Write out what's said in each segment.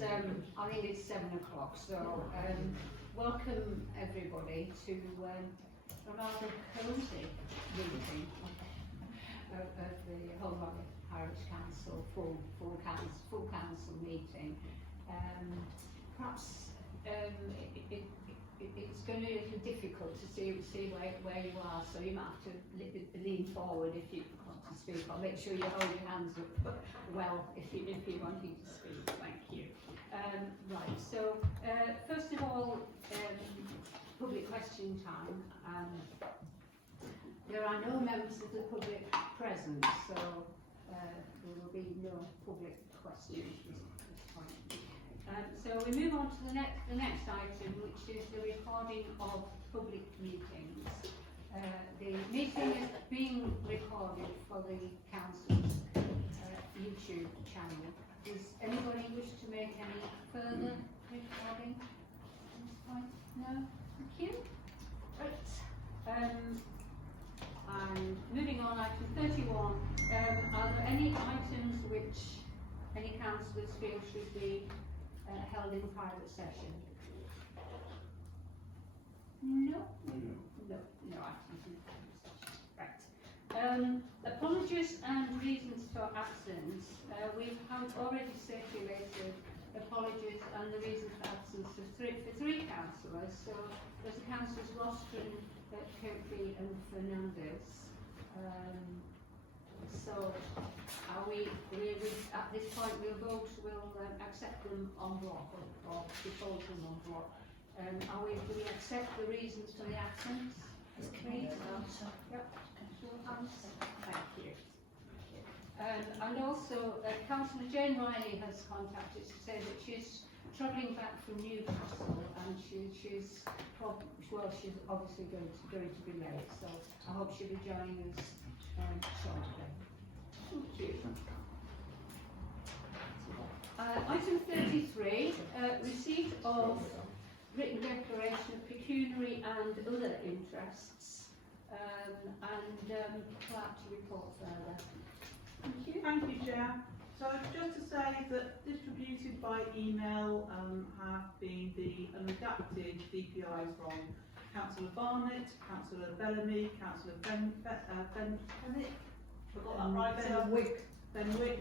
I think it's 7 o'clock, so welcome everybody to a rather cosy meeting of the Holme Parish Council, full council meeting. Perhaps it's going to be a little difficult to see where you are, so you might have to lean forward if you want to speak, or make sure you hold your hands up well if you wanting to speak. Thank you. Right, so first of all, public question time. There are no members of the public present, so there will be no public questions at this point. So we move on to the next item, which is the recording of public meetings. The meeting is being recorded for the council's YouTube channel. Does anybody wish to make any further recording at this point? No? Thank you. Right. And moving on, item 31. Are there any items which any councillors feel should be held in private session? No? No items in private session. Right. Apologies and reasons for absence. We have already circulated apologies and the reasons for absence for three councillors. So there's the councillors Rostron, Kirkby and Fernandez. So are we at this point we'll accept them on block or default them on block. Do we accept the reasons for the absence? Please. Yep. Thank you. And also, Councillor Jane Riley has contacted to say that she's travelling back from Newcastle and she's obviously going to be late. So I hope she'll be joining us shortly. Thank you. Item 33, receipt of written declaration of pecuniary and other interests, and clerk to report further. Thank you. Thank you, Chair. So just to say that distributed by email have been the unredacted DPIs from Councillor Barnett, Councillor Bellamy, Councillor Fenwick. Forgot that right. Fenwick.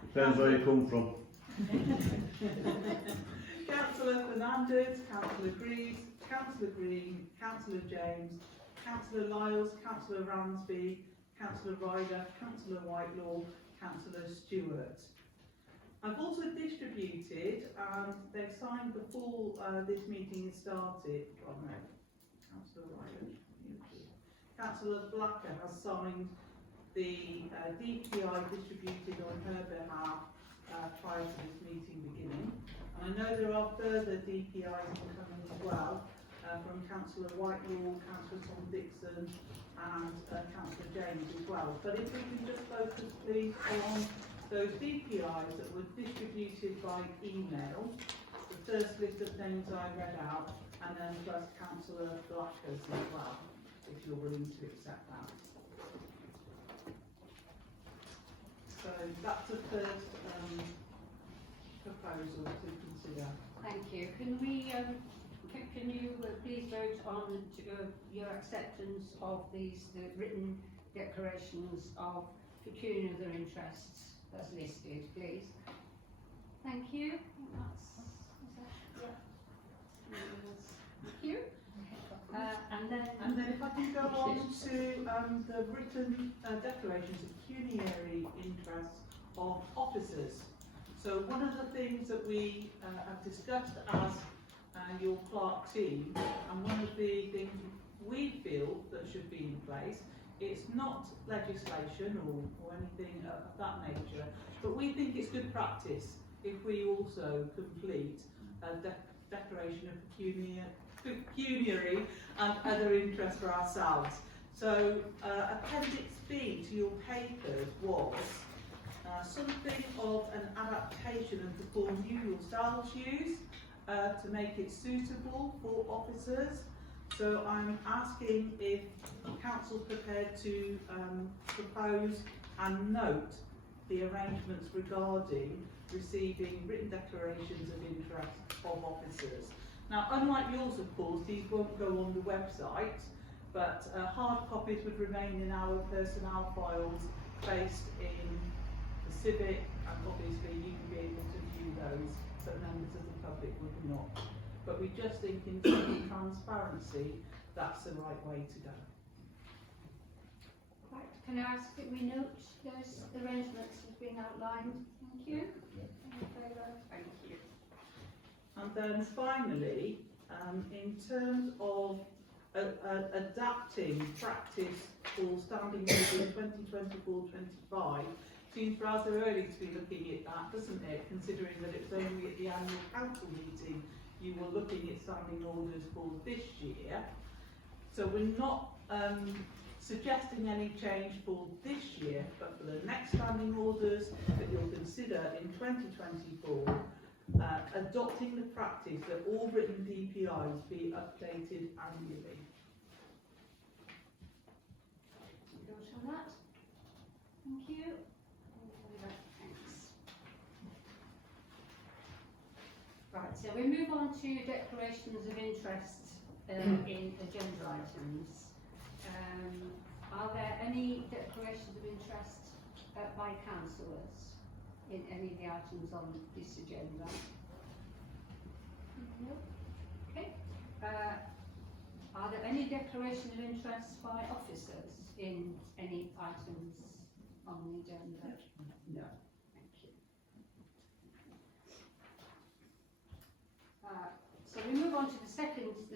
Depends where you come from. Councillor Fernandez, Councillor Greaves, Councillor Green, Councillor James, Councillor Lyles, Councillor Ransby, Councillor Ryder, Councillor Whitelaw, Councillor Stewart. I've also distributed, and they've signed before this meeting has started. Oh no, Councillor Ryder. Councillor Blacker has signed the DPI distributed on her behalf prior to this meeting beginning. And I know there are further DPIs coming as well from Councillor Whitelaw, Councillor Tom Dixon and Councillor James as well. But if we can just focus please on those DPIs that were distributed by email, the first list of names I read out, and then plus Councillor Blacker's as well, if you're willing to accept that. So that's the first proposal to consider. Thank you. Can we? Can you please vote on your acceptance of the written declarations of pecuniary and other interests as listed, please? Thank you. Thank you. And then if I can go on to the written declarations of pecuniary interests of officers. So one of the things that we have discussed as your clerk team, and one of the things we feel that should be in place, it's not legislation or anything of that nature, but we think it's good practice if we also complete a declaration of pecuniary and other interests for ourselves. So Appendix B to your papers was something of an adaptation of the form you yourselves use to make it suitable for officers. So I'm asking if Council's prepared to propose and note the arrangements regarding receiving written declarations of interest of officers. Now, unlike yours, of course, these won't go on the website, but hard copies would remain in our personnel files based in the civic, and obviously you can be able to view those, but members of the public would not. But we just think in terms of transparency, that's the right way to go. Right, can I ask that we note those arrangements as being outlined? Thank you. In favour? Thank you. And then finally, in terms of adapting practice for standing orders 2024-25, seems rather early to be looking at that, doesn't it? Considering that it was only at the annual council meeting you were looking at standing orders for this year. So we're not suggesting any change for this year, but for the next standing orders that you'll consider in 2024, adopting the practice that all written DPIs be updated annually. Vote on that. Thank you. Thanks. Right, so we move on to declarations of interest in agenda items. Are there any declarations of interest by councillors in any of the items on this agenda? No. Okay. Are there any declarations of interest by officers in any items on the agenda? No. Thank you. So we move on to the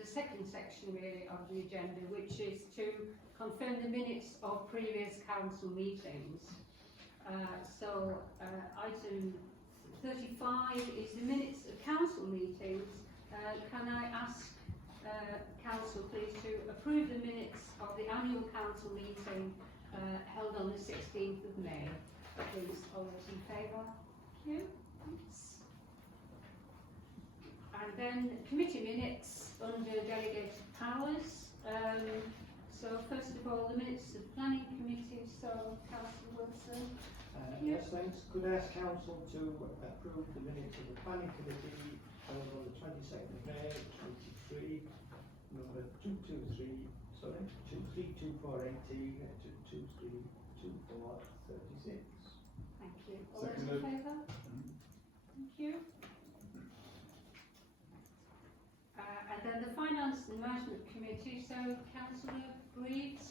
second section really of the agenda, which is to confirm the minutes of previous council meetings. Item 35 is the minutes of council meetings. Can I ask council please to approve the minutes of the annual council meeting held on the 16th of May? Please, all those in favour? Thank you. Thanks. And then committee minutes under delegated powers. So first of all, the minutes of planning committee. So Councillor Wilson. Yes, thanks. Could I ask council to approve the minutes of the planning committee held on the 22nd of May 23, number 232418 to 232436. Thank you. All those in favour? Thank you. And then the finance and management committee. So Councillor Greaves.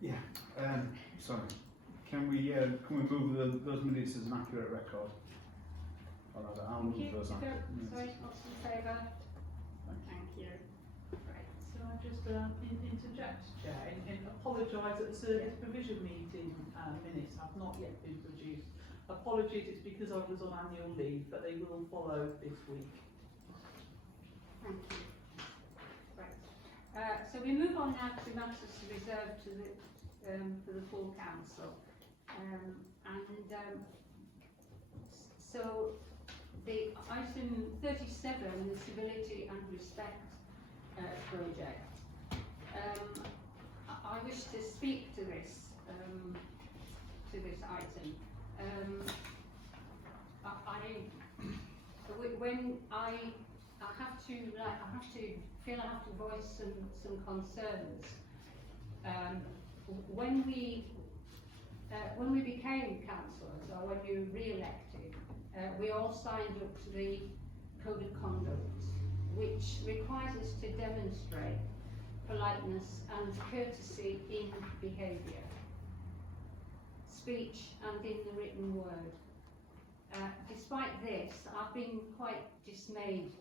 Yeah, sorry. Can we move those minutes as an accurate record? Or rather, I'll move those on. Sorry, what's in favour? Thank you. Right. So I just interject, Chair, and apologise that the service provision meeting minutes have not yet been produced. Apologies, it's because I was on annual leave, but they will follow this week. Thank you. Right. So we move on now to matters reserved to the for the full council, so the item 37, the civility and respect project. I wish to speak to this item. When I have to feel I have to voice some concerns. When we became councillors, or when we were re-elected, we all signed up to the Code of Conduct, which requires us to demonstrate politeness and courtesy in behaviour, speech and in the written word. Despite this, I've been quite dismayed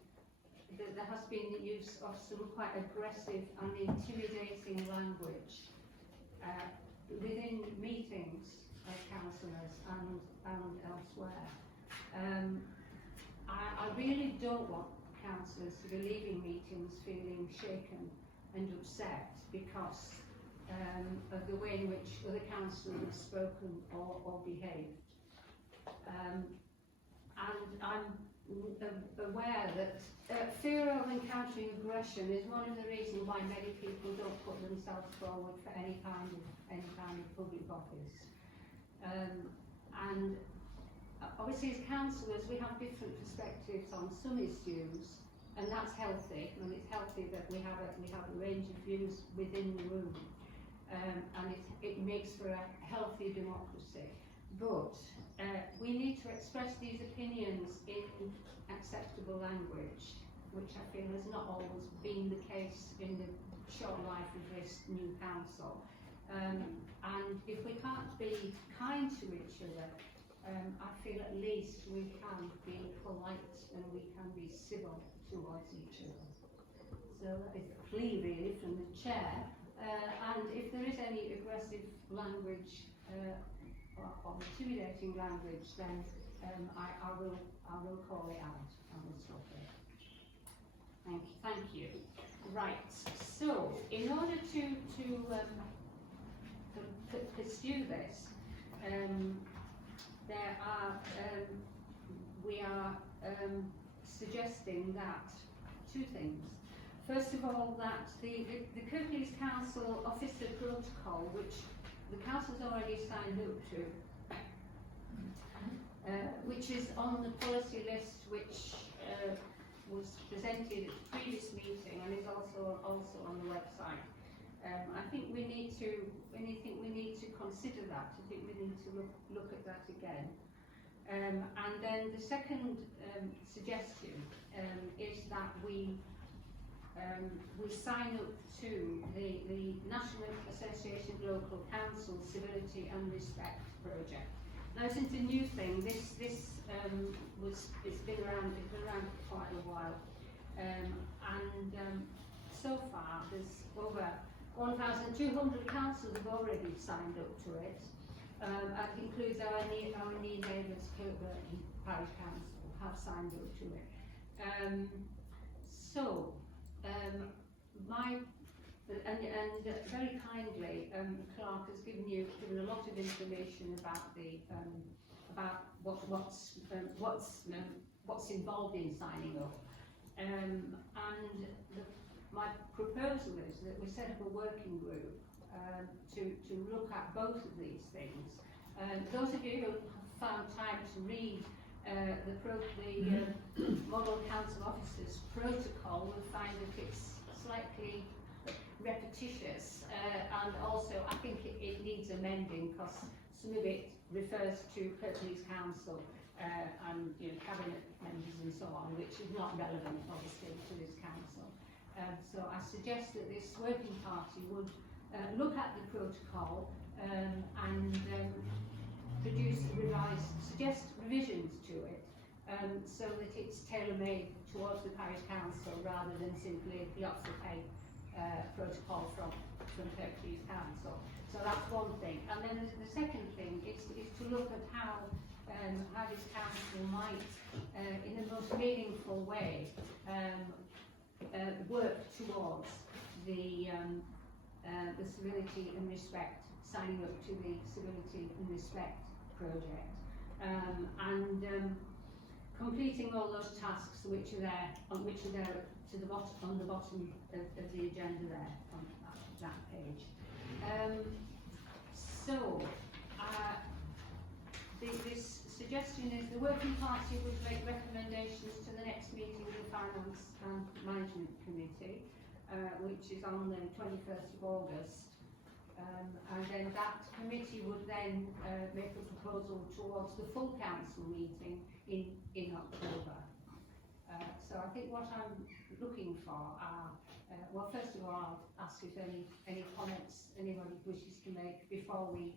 that there has been the use of some quite aggressive and intimidating language within meetings of councillors and elsewhere. I really don't want councillors to be leaving meetings feeling shaken and upset because of the way in which other councillors have spoken or behaved. And I'm aware that fear of encountering aggression is one of the reasons why many people don't put themselves forward for any kind of public office. and obviously as councillors we have different perspectives on some issues, and that's healthy, and it's healthy that we have a range of views within the room, and it makes for a healthy democracy. But we need to express these opinions in acceptable language, which I feel has not always been the case in the short life of this new council. And if we can't be kind to each other, I feel at least we can be polite and we can be civil towards each other. So that is a plea really from the chair. And if there is any aggressive language or intimidating language, then I will call it out. I will stop it. Thank you. Right. So in order to pursue this, we are suggesting that two things. First of all, that the Kirklees Council Officer Protocol, which the council's already signed up to, which is on the policy list, which was presented at the previous meeting and is also on the website. I think we need to consider that. I think we need to look at that again. And then the second suggestion is that we sign up to the National Association of Local Councils Civility and Respect project. Now, this isn't a new thing. It's been around for quite a while, and so far there's over 1,200 councils have already signed up to it. That includes our near neighbours, Kirkburton Parish Council, have signed up to it. Very kindly, Clark has given a lot of information about what's involved in signing up. My proposal is that we set up a working group to look at both of these things. Those of you who have found time to read the Model Council Officers Protocol will find that it's slightly repetitious, and also I think it needs amending because some of it refers to Kirklees Council and cabinet members and so on, which is not relevant obviously to this council. So I suggest that this working party would look at the protocol and suggest revisions to it, so that it's tailor-made towards the parish council rather than simply the Oxford protocol from Kirklees Council. So that's one thing. And then the second thing is to look at how this council might, in the most meaningful way, work towards the civility and respect, signing up to the civility and respect project, and completing all those tasks which are there on the bottom of the agenda there on that page. This suggestion is the working party would make recommendations to the next meeting of the Finance and Management Committee, which is on the 21st of August. And then that committee would then make a proposal towards the full council meeting in October. So I think what I'm looking for are, well, first of all, I'll ask if any comments anybody wishes to make before we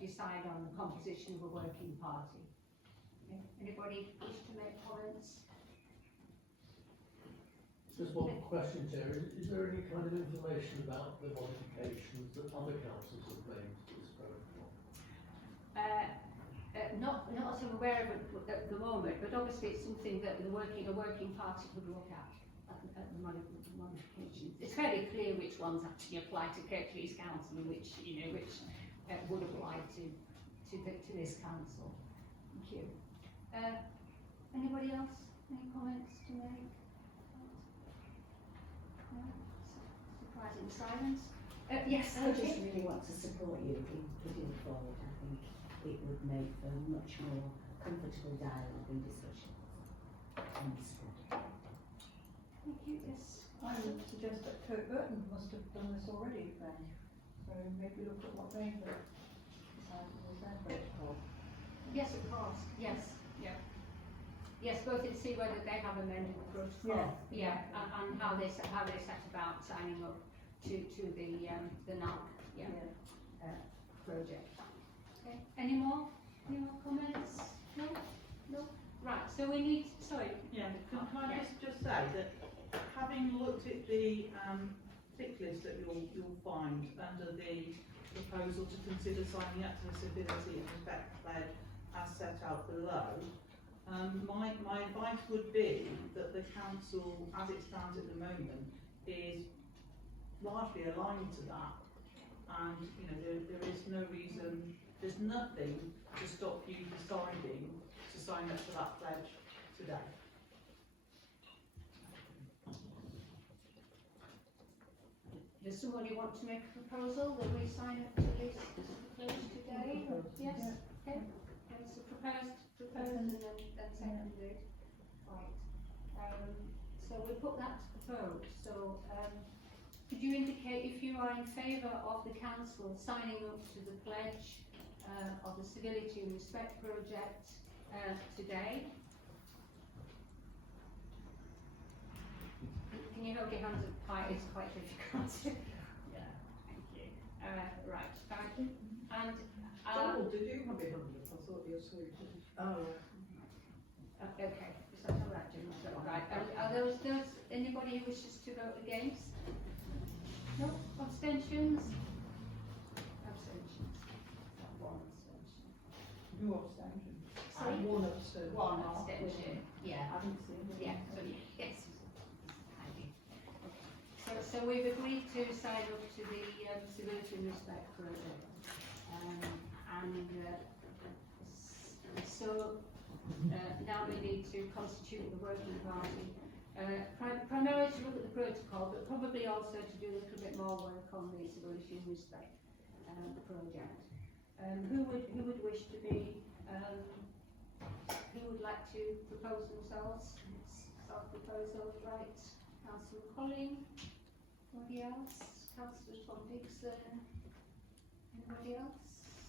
decide on the composition of a working party. Okay. Anybody wish to make comments? Just one question, Chair. Is there any kind of information about the modifications that other councils have made to this protocol? Not that I'm aware of it at the moment, but obviously it's something that a working party could look at the modifications. It's fairly clear which ones actually apply to Kirklees Council and which would apply to this council. Thank you. Anybody else? Any comments to make? No? Surprising silence. Yes. I just really want to support you in putting forward. I think it would make for much more comfortable dialogue and discussion on this project. Thank you, yes. I would suggest that Kirk Burton must have done this already then, so maybe look at what they have decided was their protocol. Yes, of course, yes, yeah. Yes, both to see whether they have amended the protocol, Yeah. and how they set about signing up to the NARC, project. Okay, any more comments? No? No? Right, so we need, sorry. Yeah, can I Yeah. just say that having looked at the tick list that you'll find under the proposal to consider signing up to the civility and respect pledge as set out below, my advice would be that the council, as it stands at the moment, is largely aligned to that. And there is no reason, there's nothing to stop you deciding to sign up to that pledge today. Does somebody want to make a proposal that we sign up to this pledge today? Yes? Okay. Okay, so proposed and then seconded. Right. So we put that to the vote. So could you indicate if you are in favour of the council signing up to the pledge of the Civility and Respect project today? Can you hold your hands up high? It's quite difficult. Yeah, thank you. Right, fine. And Did you have it under? I thought you said. Oh. okay, is that all right, Jim? Is that all right? Are those anybody who wishes to vote against? No? Abstentions? Abstentions. One abstention. No abstention. Sorry? One abstention. One abstention. Yeah. I haven't seen it. Yeah. So yes. So we've agreed to sign up to the Civility and Respect project, so now we need to constitute the working party, primarily to look at the protocol, but probably also to do a little bit more work on the Civility and Respect project. Who would wish to be? Who would like to propose themselves? Self-proposal, right? Councillor Colling. Anybody else? Councillor Tom Dixon? Anybody else?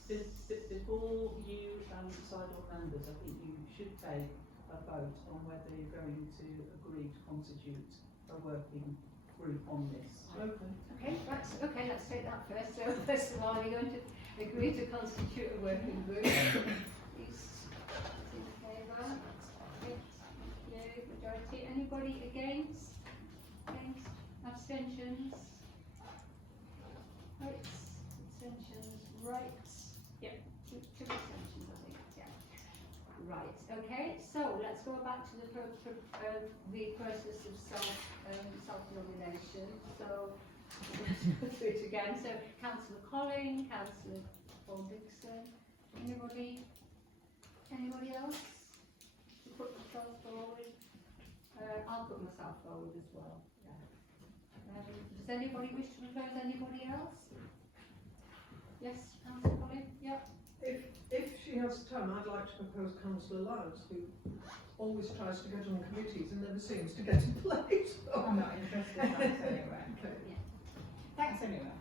Before you decide on members, I think you should take a vote on whether you're going to agree to constitute a working group on this. Okay, okay, let's take that first. So first of all, we're going to agree to constitute a working group. Please, in favour? Thank you. Majority. Anybody against? Against? Abstentions? Right. Abstentions. Right. Yeah. Two abstentions, I think. Yeah. Right. Okay. So let's go back to the process of self-nomination. So let's do it again. So Councillor Colling, Councillor Paul Dixon. Anybody else to put themselves forward? I'll put myself forward as well. Does anybody wish to propose anybody else? Yes, Councillor Colling? Yep. If she has time, I'd like to propose Councillor Lyles, who always tries to get on committees and never seems to get in place. I'm not interested, thanks anyway. Okay. Thanks anyway.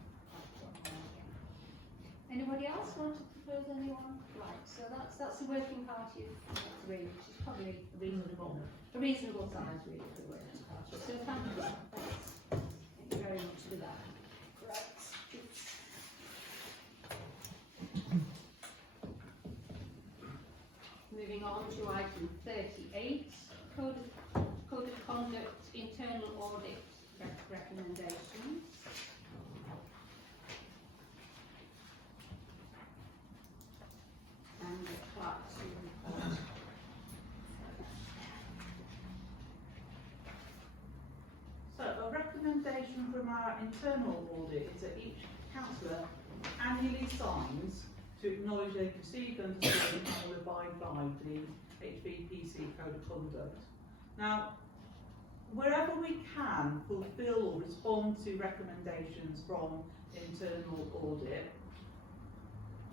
Anybody else want to propose anyone? Right, so that's the working party of three, which is probably a reasonable size really for the working party. So thank you. Thanks. Thank you very much for that. Right. Moving on to item 38, Code of Conduct Internal Audit Recommendations. And the clerk's report. So a recommendation from our internal audit is that each councillor annually signs to acknowledge they've received, understood and will abide by the HVPC Code of Conduct. Now, wherever we can fulfil or respond to recommendations from internal audit,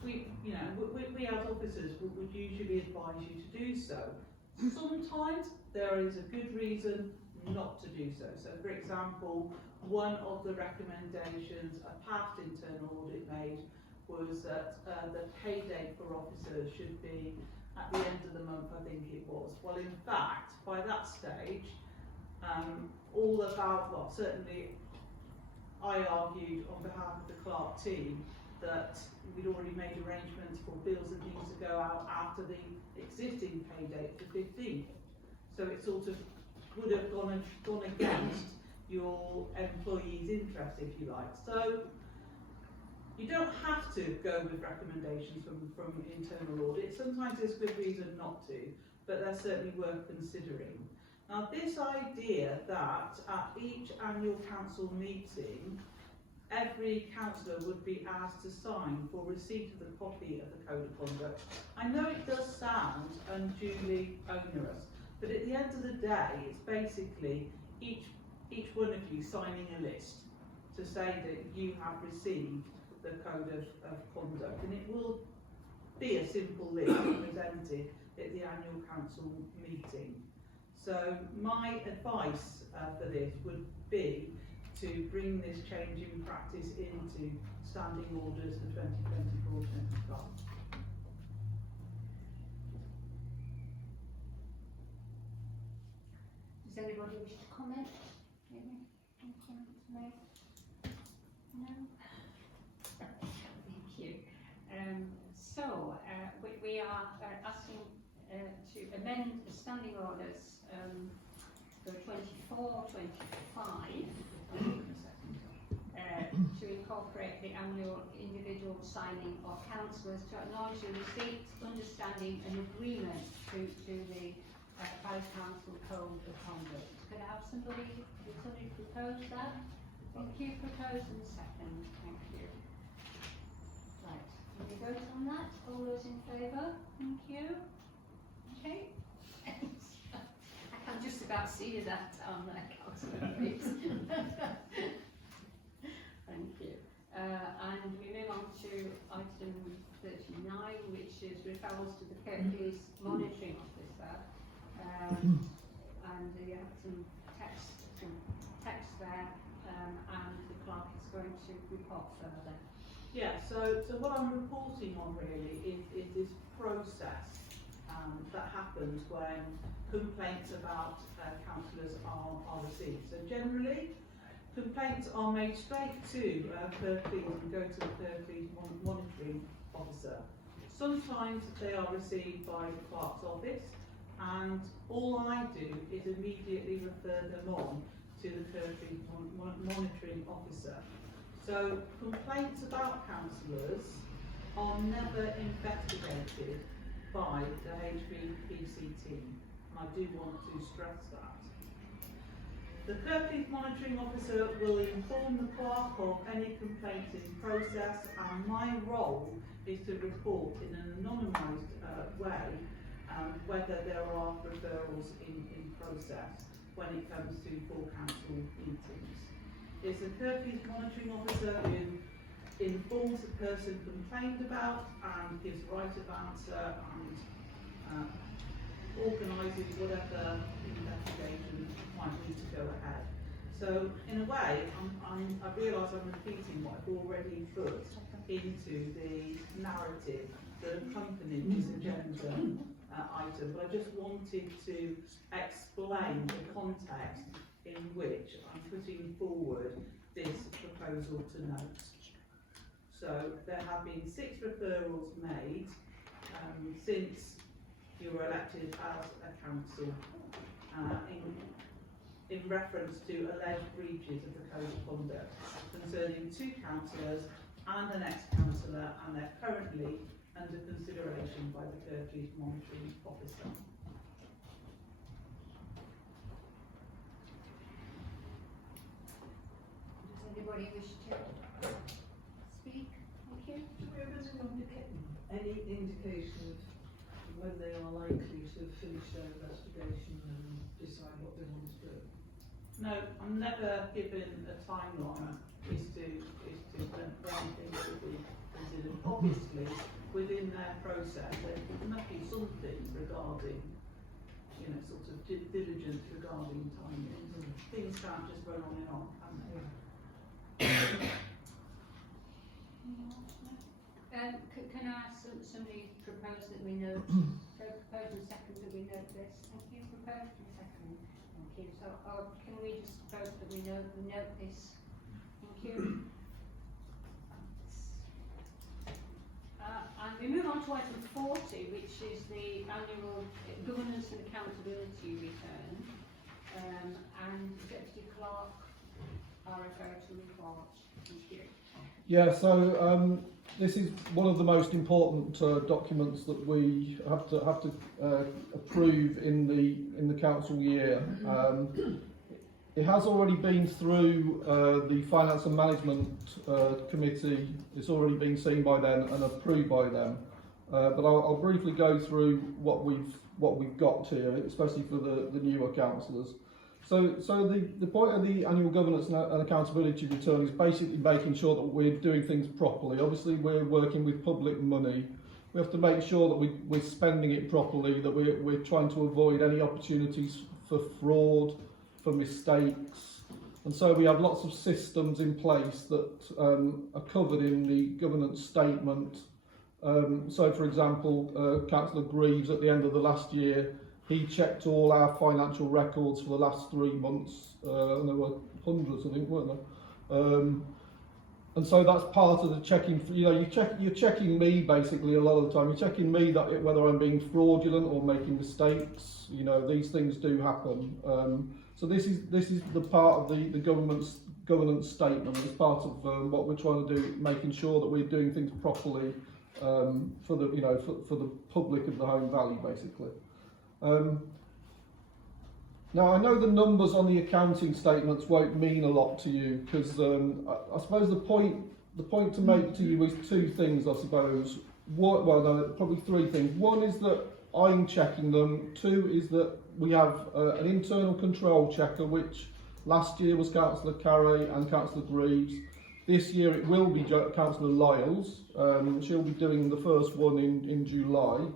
we as officers would usually advise you to do so. Sometimes there is a good reason not to do so. So for example, one of the recommendations a past internal audit made was that the pay date for officers should be at the end of the month, I think it was. Well, in fact, by that stage, certainly I argued on behalf of the Clark team that we'd already made arrangements for bills and things to go out after the existing pay date, the 15th. So it sort of would have gone against your employees' interest, if you like. So you don't have to go with recommendations from internal audit. Sometimes there's good reason not to, but they're certainly worth considering. Now, this idea that at each annual council meeting, every councillor would be asked to sign for receipt of the copy of the Code of Conduct, I know it does sound unduly onerous, but at the end of the day, it's basically each one of you signing a list to say that you have received the Code of Conduct, and it will be a simple list presented at the annual council meeting. So my advice for this would be to bring this change in practice into standing orders for 2024-25. Does anybody wish to comment? Any comments made? No? Thank you. We are asking to amend the standing orders for 24-25 to incorporate the annual individual signing of councillors to acknowledge the receipt, understanding and agreement to the Parish Council Code of Conduct. Could I have somebody propose that? Thank you. Propose and second. Thank you. Right. Can we vote on that? All those in favour? Thank you. Okay. I can just about see that on there, Councillor Graves. Thank you. And we move on to item 39, which is referrals to the Police Monitoring Officer. And you have some text there, and the clerk is going to report further. Yeah, so what I'm reporting on really is this process that happens when complaints about councillors are received. So generally, complaints are made straight to Purfleet and go to the Purfleet Monitoring Officer. Sometimes they are received by the clerk's office, and all I do is immediately refer them on to the Purfleet Monitoring Officer. So complaints about councillors are never investigated by the HVPC team, and I do want to stress that. The Purfleet Monitoring Officer will inform the clerk of any complaints in process, and my role is to report in an anonymised way whether there are referrals in process when it comes to full council meetings. It's the Purfleet Monitoring Officer who informs the person complained about and gives right of answer and organises whatever investigation might need to go ahead. So in a way, I realise I'm repeating what I've already put into the narrative that accompanied this agenda item, but I just wanted to explain the context in which I'm putting forward this proposal to note. So there have been 6 referrals made since you were elected as a council in reference to alleged breaches of the Code of Conduct concerning 2 councillors and an ex-councillor, and they're currently under consideration by the Purfleet Monitoring Officer. Does anybody wish to speak? Thank you. Any indication of when they are likely to finish their investigation and decide what they want to do? No, I'm never given a timeline as to when things will be considered. Obviously, within their process, there must be something regarding, you know, sort of diligence regarding timings. Things can't just run on and on, can they? Can I ask somebody propose that we note, so propose and second that we note this? Thank you, propose and second. Thank you. So, or can we just propose that we note this? Thank you. And we move on to item 40, which is the annual governance and accountability return. And Deputy Clerk, RFO to report. Thank you. Yeah, so this is one of the most important documents that we have to approve in the council year. It has already been through the Finance and Management Committee. It's already been seen by them and approved by them. But I'll briefly go through what we've got here, especially for the newer councillors. So the point of the annual governance and accountability return is basically making sure that we're doing things properly. Obviously, we're working with public money. We have to make sure that we're spending it properly, that we're trying to avoid any opportunities for fraud, for mistakes. And so we have lots of systems in place that are covered in the governance statement. So, for example, Councillor Greaves at the end of the last year, he checked all our financial records for the last 3 months, and there were hundreds, I think, weren't there? And so that's part of the checking. You know, you're checking me basically a lot of the time. You're checking me that whether I'm being fraudulent or making mistakes. You know, these things do happen. So this is the part of the governance statement. It's part of what we're trying to do, making sure that we're doing things properly for the public of the Home Valley, basically. Now I know the numbers on the accounting statements won't mean a lot to you because I suppose the point to make to you is 2 things, I suppose. Probably 3 things. One is that I'm checking them. 2 is that we have an internal control checker, which last year was Councillor Carey and Councillor Greaves. This year it will be Councillor Lyles. She'll be doing the first one in July.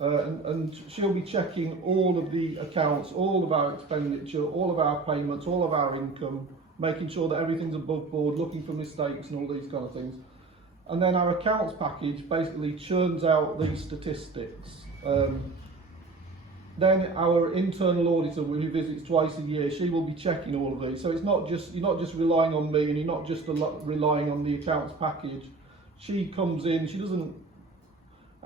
And she'll be checking all of the accounts, all of our expenditure, all of our payments, all of our income, making sure that everything's above board, looking for mistakes and all these kind of things. And then our accounts package basically churns out these statistics. Then our internal auditor, who visits twice a year, she will be checking all of these. So you're not just relying on me, and you're not just relying on the accounts package. She comes in. She doesn't.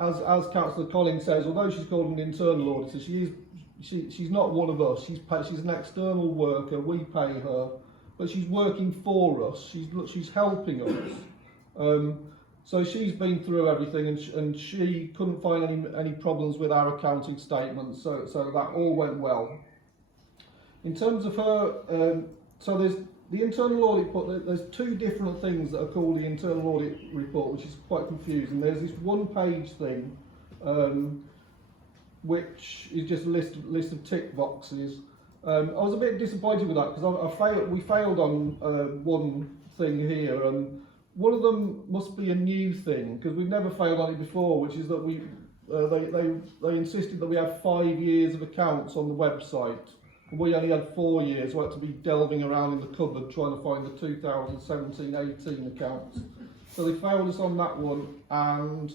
As Councillor Collins says, although she's called an internal auditor, she's not one of us. She's an external worker. We pay her, but she's working for us. She's helping us. So she's been through everything, and she couldn't find any problems with our accounting statements. So that all went well. In terms of her, so there's the internal audit report. There's 2 different things that are called the internal audit report, which is quite confusing. There's this 1-page thing, which is just a list of tick boxes. I was a bit disappointed with that because we failed on one thing here, and one of them must be a new thing because we've never failed on it before, which is that they insisted that we have 5 years of accounts on the website. We only had 4 years, so I had to be delving around in the cupboard trying to find the 2017-18 accounts. So they failed us on that one, and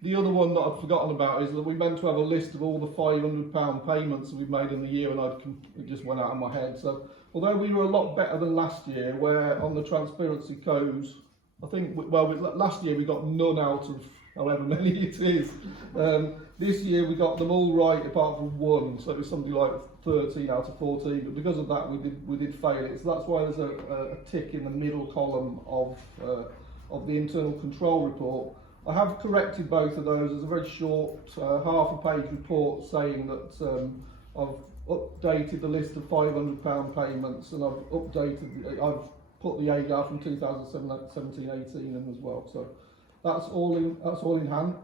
the other one that I've forgotten about is that we meant to have a list of all the £500 payments that we've made in the year, and it just went out of my head. So although we were a lot better than last year, where on the transparency codes, I think, last year we got none out of however many it is. This year we got them all right apart from 1, so it was something like 13 out of 14, but because of that we did fail it. So that's why there's a tick in the middle column of the internal control report. I have corrected both of those. There's a very short half-a-page report saying that I've updated the list of £500 payments, and I've put the AGAR from 2017-18 in as well. So that's all in hand.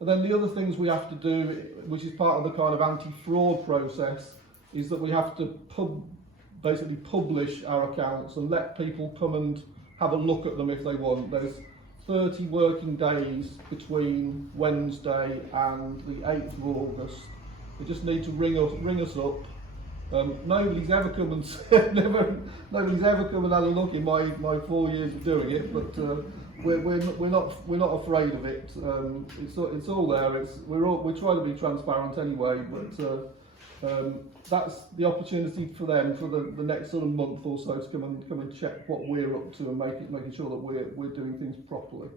And then the other things we have to do, which is part of the kind of anti-fraud process, is that we have to basically publish our accounts and let people come and have a look at them if they want. There's 30 working days between Wednesday and the 8th of August. They just need to ring us up. Nobody's ever come and nobody's ever come and had a look in my 4 years of doing it, but we're not afraid of it. It's all there. We're trying to be transparent anyway, but that's the opportunity for them for the next sort of month or so to come and check what we're up to and making sure that we're doing things properly.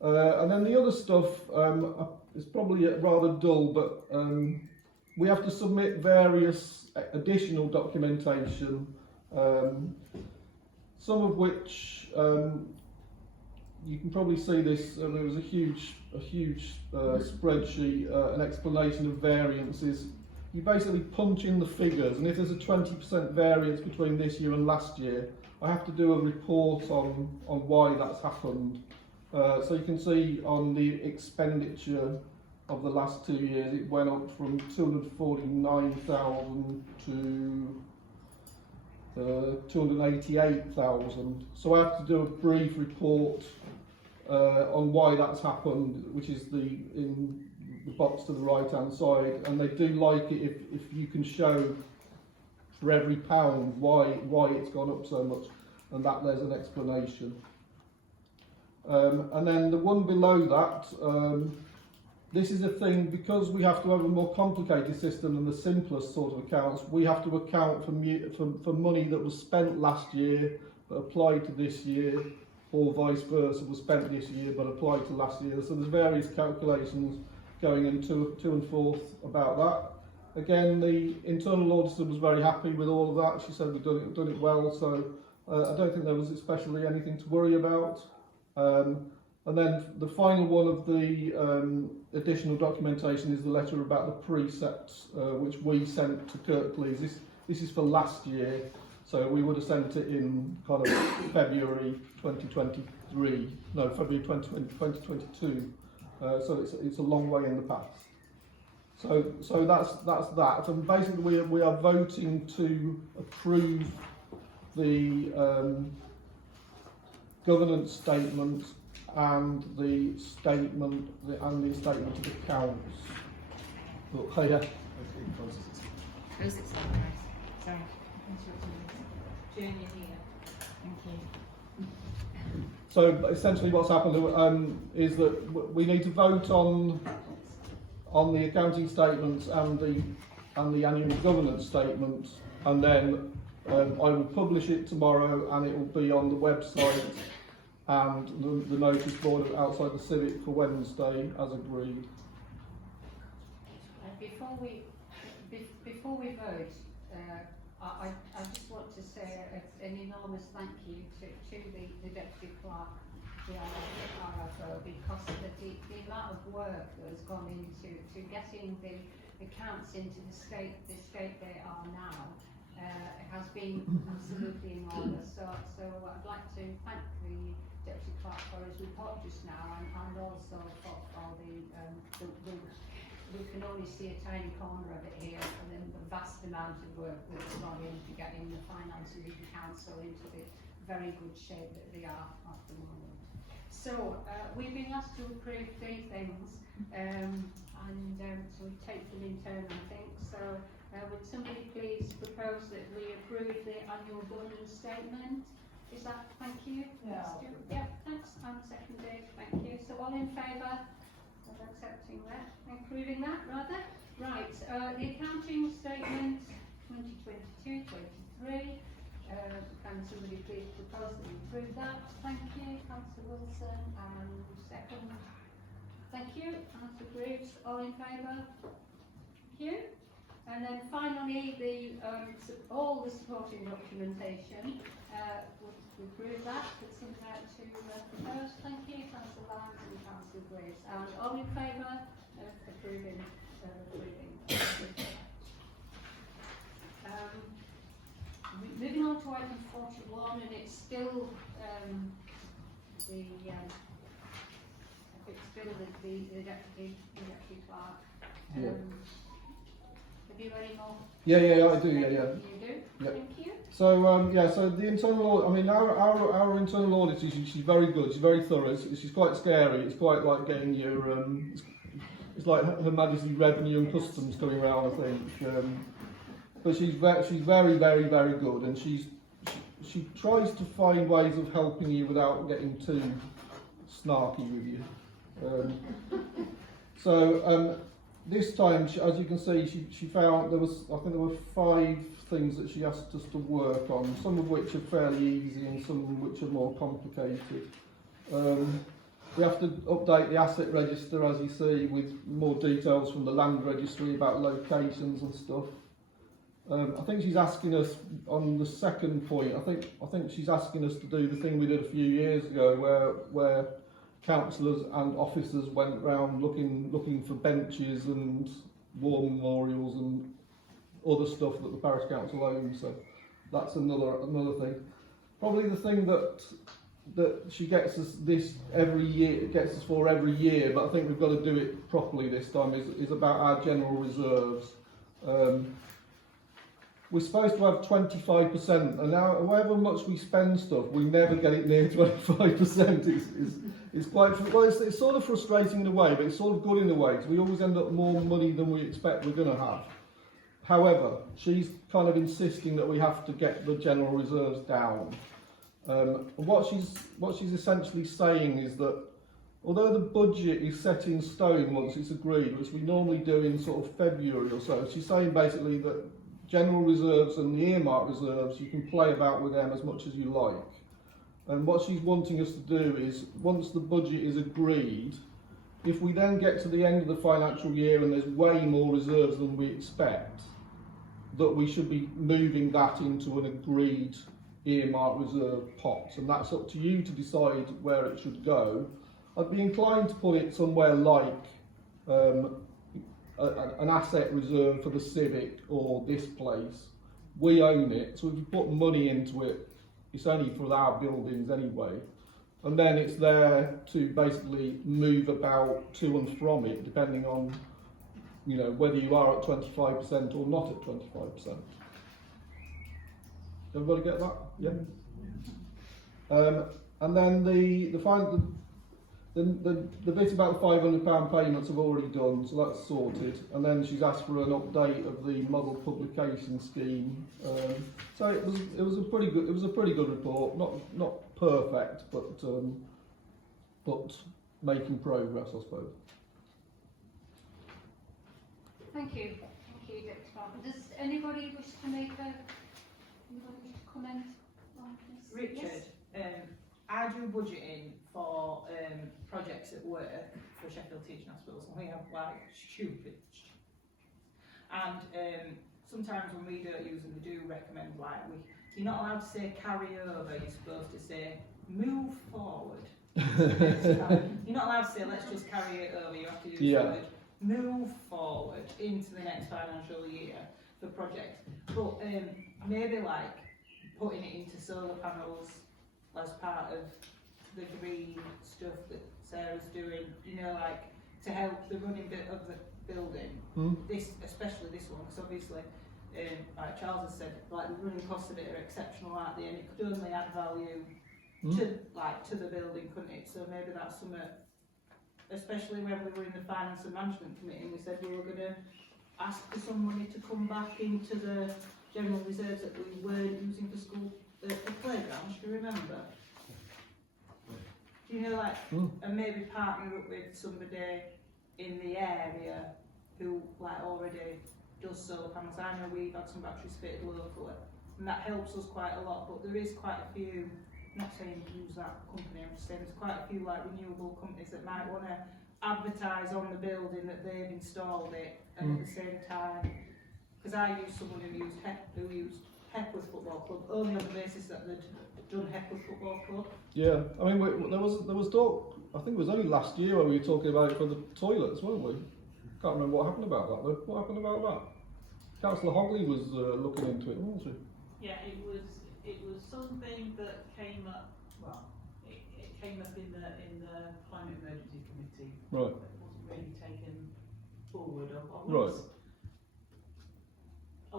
And then the other stuff is probably rather dull, but we have to submit various additional documentation, some of which you can probably see this. There was a huge spreadsheet, an explanation of variances. You basically punch in the figures, and if there's a 20% variance between this year and last year, I have to do a report on why that's happened. So you can see on the expenditure of the last 2 years, it went up from 249,000 to 288,000. So I have to do a brief report on why that's happened, which is in the box to the right hand side, and they do like it if you can show for every pound why it's gone up so much, and that there's an explanation. And then the one below that, this is a thing, because we have to have a more complicated system than the simplest sort of accounts. We have to account for money that was spent last year but applied to this year, or vice versa, was spent this year but applied to last year. So there's various calculations going into to and forth about that. Again, the internal auditor was very happy with all of that. She said we've done it well, so I don't think there was especially anything to worry about. And then the final one of the additional documentation is the letter about the precepts, which we sent to Kirklees. This is for last year, so we would have sent it in kind of February 2022. So it's a long way in the past. So that's that. And basically we are voting to approve the governance statement and the statement of accounts. But yeah. Close it, sorry. Junior here. Thank you. So essentially what's happened is that we need to vote on the accounting statements and the annual governance statements, and then I will publish it tomorrow, and it will be on the website and the notice board outside the Civic for Wednesday as agreed. Before we vote, I just want to say an enormous thank you to the Deputy Clerk, the RFO, because the amount of work that has gone into getting the accounts into the state they are now has been absolutely enormous. So I'd like to thank the Deputy Clerk for his report just now, and also for we can only see a tiny corner of it here, and then the vast amount of work that has gone into getting the finances of the council into the very good shape that they are at the moment. So we've been asked to approve 3 things, so we take them in turn, I think. So would somebody please propose that we approve the annual governance statement? Is that, thank you? Yeah. Yeah, thanks, and seconded, thank you. So all in favour of accepting that, approving that rather? Right, the accounting statement 2022-23. Can somebody please propose that we approve that? Thank you, Councillor Wilson, and second. Thank you, Councillor Graves, all in favour? Thank you. And then finally, all the supporting documentation, we approve that. It's something out to propose. Thank you, Councillor Lyons and Councillor Graves. And all in favour of approving? Moving on to item 41, and it's still the deputy clerk. Yeah. The Have you any more? Yeah, I do, yeah. You do? Yeah. Thank you. So, so the internal audit, I mean, our internal audit, she's very good, she's very thorough, she's quite scary, it's quite like getting your, it's like Her Majesty's Revenue and Customs coming around, I think. But she's very, very, very good, and she tries to find ways of helping you without getting too snarky with you. This time, as you can see, she found I think there were 5 things that she asked us to work on, some of which are fairly easy and some of which are more complicated. We have to update the asset register, as you see, with more details from the land registry about locations and stuff. I think she's asking us on the second point. I think she's asking us to do the thing we did a few years ago, where councillors and officers went round looking for benches and war memorials and other stuff that the parish council owns. So that's another thing. Probably the thing that she gets us this every year, gets us for every year, but I think we've got to do it properly this time. Is about our general reserves. We're supposed to have 25%, and now however much we spend stuff, we never get it near 25%. It's quite, well, it's sort of frustrating in a way, but it's sort of good in a way, because we always end up more money than we expect we're going to have. However, she's kind of insisting that we have to get the general reserves down. What she's essentially saying is that although the budget is set in stone once it's agreed, which we normally do in sort of February or so, she's saying basically that general reserves and the earmark reserves, you can play about with them as much as you like. And what she's wanting us to do is, once the budget is agreed, if we then get to the end of the financial year and there's way more reserves than we expect, that we should be moving that into an agreed earmark reserve pot. And that's up to you to decide where it should go. I'd be inclined to put it somewhere like an asset reserve for the Civic or this place. We own it, so if we put money into it, it's only for our buildings anyway. And then it's there to basically move about to and from it, depending on, you know, whether you are at 25% or not at 25%. Everybody get that? Yeah. And then the bit about the £500 payments have already done, so that's sorted. And then she's asked for an update of the model publication scheme. So it was a pretty good report. Not perfect, but making progress, I suppose. Thank you, Victor. Does anybody wish to make a comment on this? Richard, Yes? I do budgeting for projects at work for Sheffield Teaching Hospitals, and we have like stupid. And sometimes when we don't use them, we do recommend like you're not allowed to say carry over. You're supposed to say move forward. You're not allowed to say let's just carry it over. You have to use the word move forward into the next financial year for projects. But maybe like putting it into solar panels as part of the green stuff that Sarah's doing, you know, like to help the running bit of the building. This, especially this one, because obviously, like Charles has said, like the running costs of it are exceptional, aren't they? And it could only add value to the building, couldn't it? So maybe that's something. Especially when we were in the Finance and Management Committee, and we said we were going to ask for some money to come back into the general reserves that we weren't using for school. The playground, do you remember? Do you know, like, and maybe partner up with somebody in the area who, like, already does solar panels. I know we've had some batteries fitted locally, and that helps us quite a lot, but there is quite a few, I'm not saying use that company, I'm just saying there's quite a few, like, renewable companies that might want to advertise on the building that they've installed it, and at the same time, because I used someone who used Hepworth Football Club only on the basis that they'd done Hepworth Football Club. Yeah, I mean, there was talk. I think it was only last year when we were talking about it for the toilets, weren't we? Can't remember what happened about that. Though. What happened about that? Councillor Hogley was looking into it, wasn't she? Yeah, it was something that came up. Well, it came up in the Climate Emergency Committee. Right. It wasn't really taken forward. Right.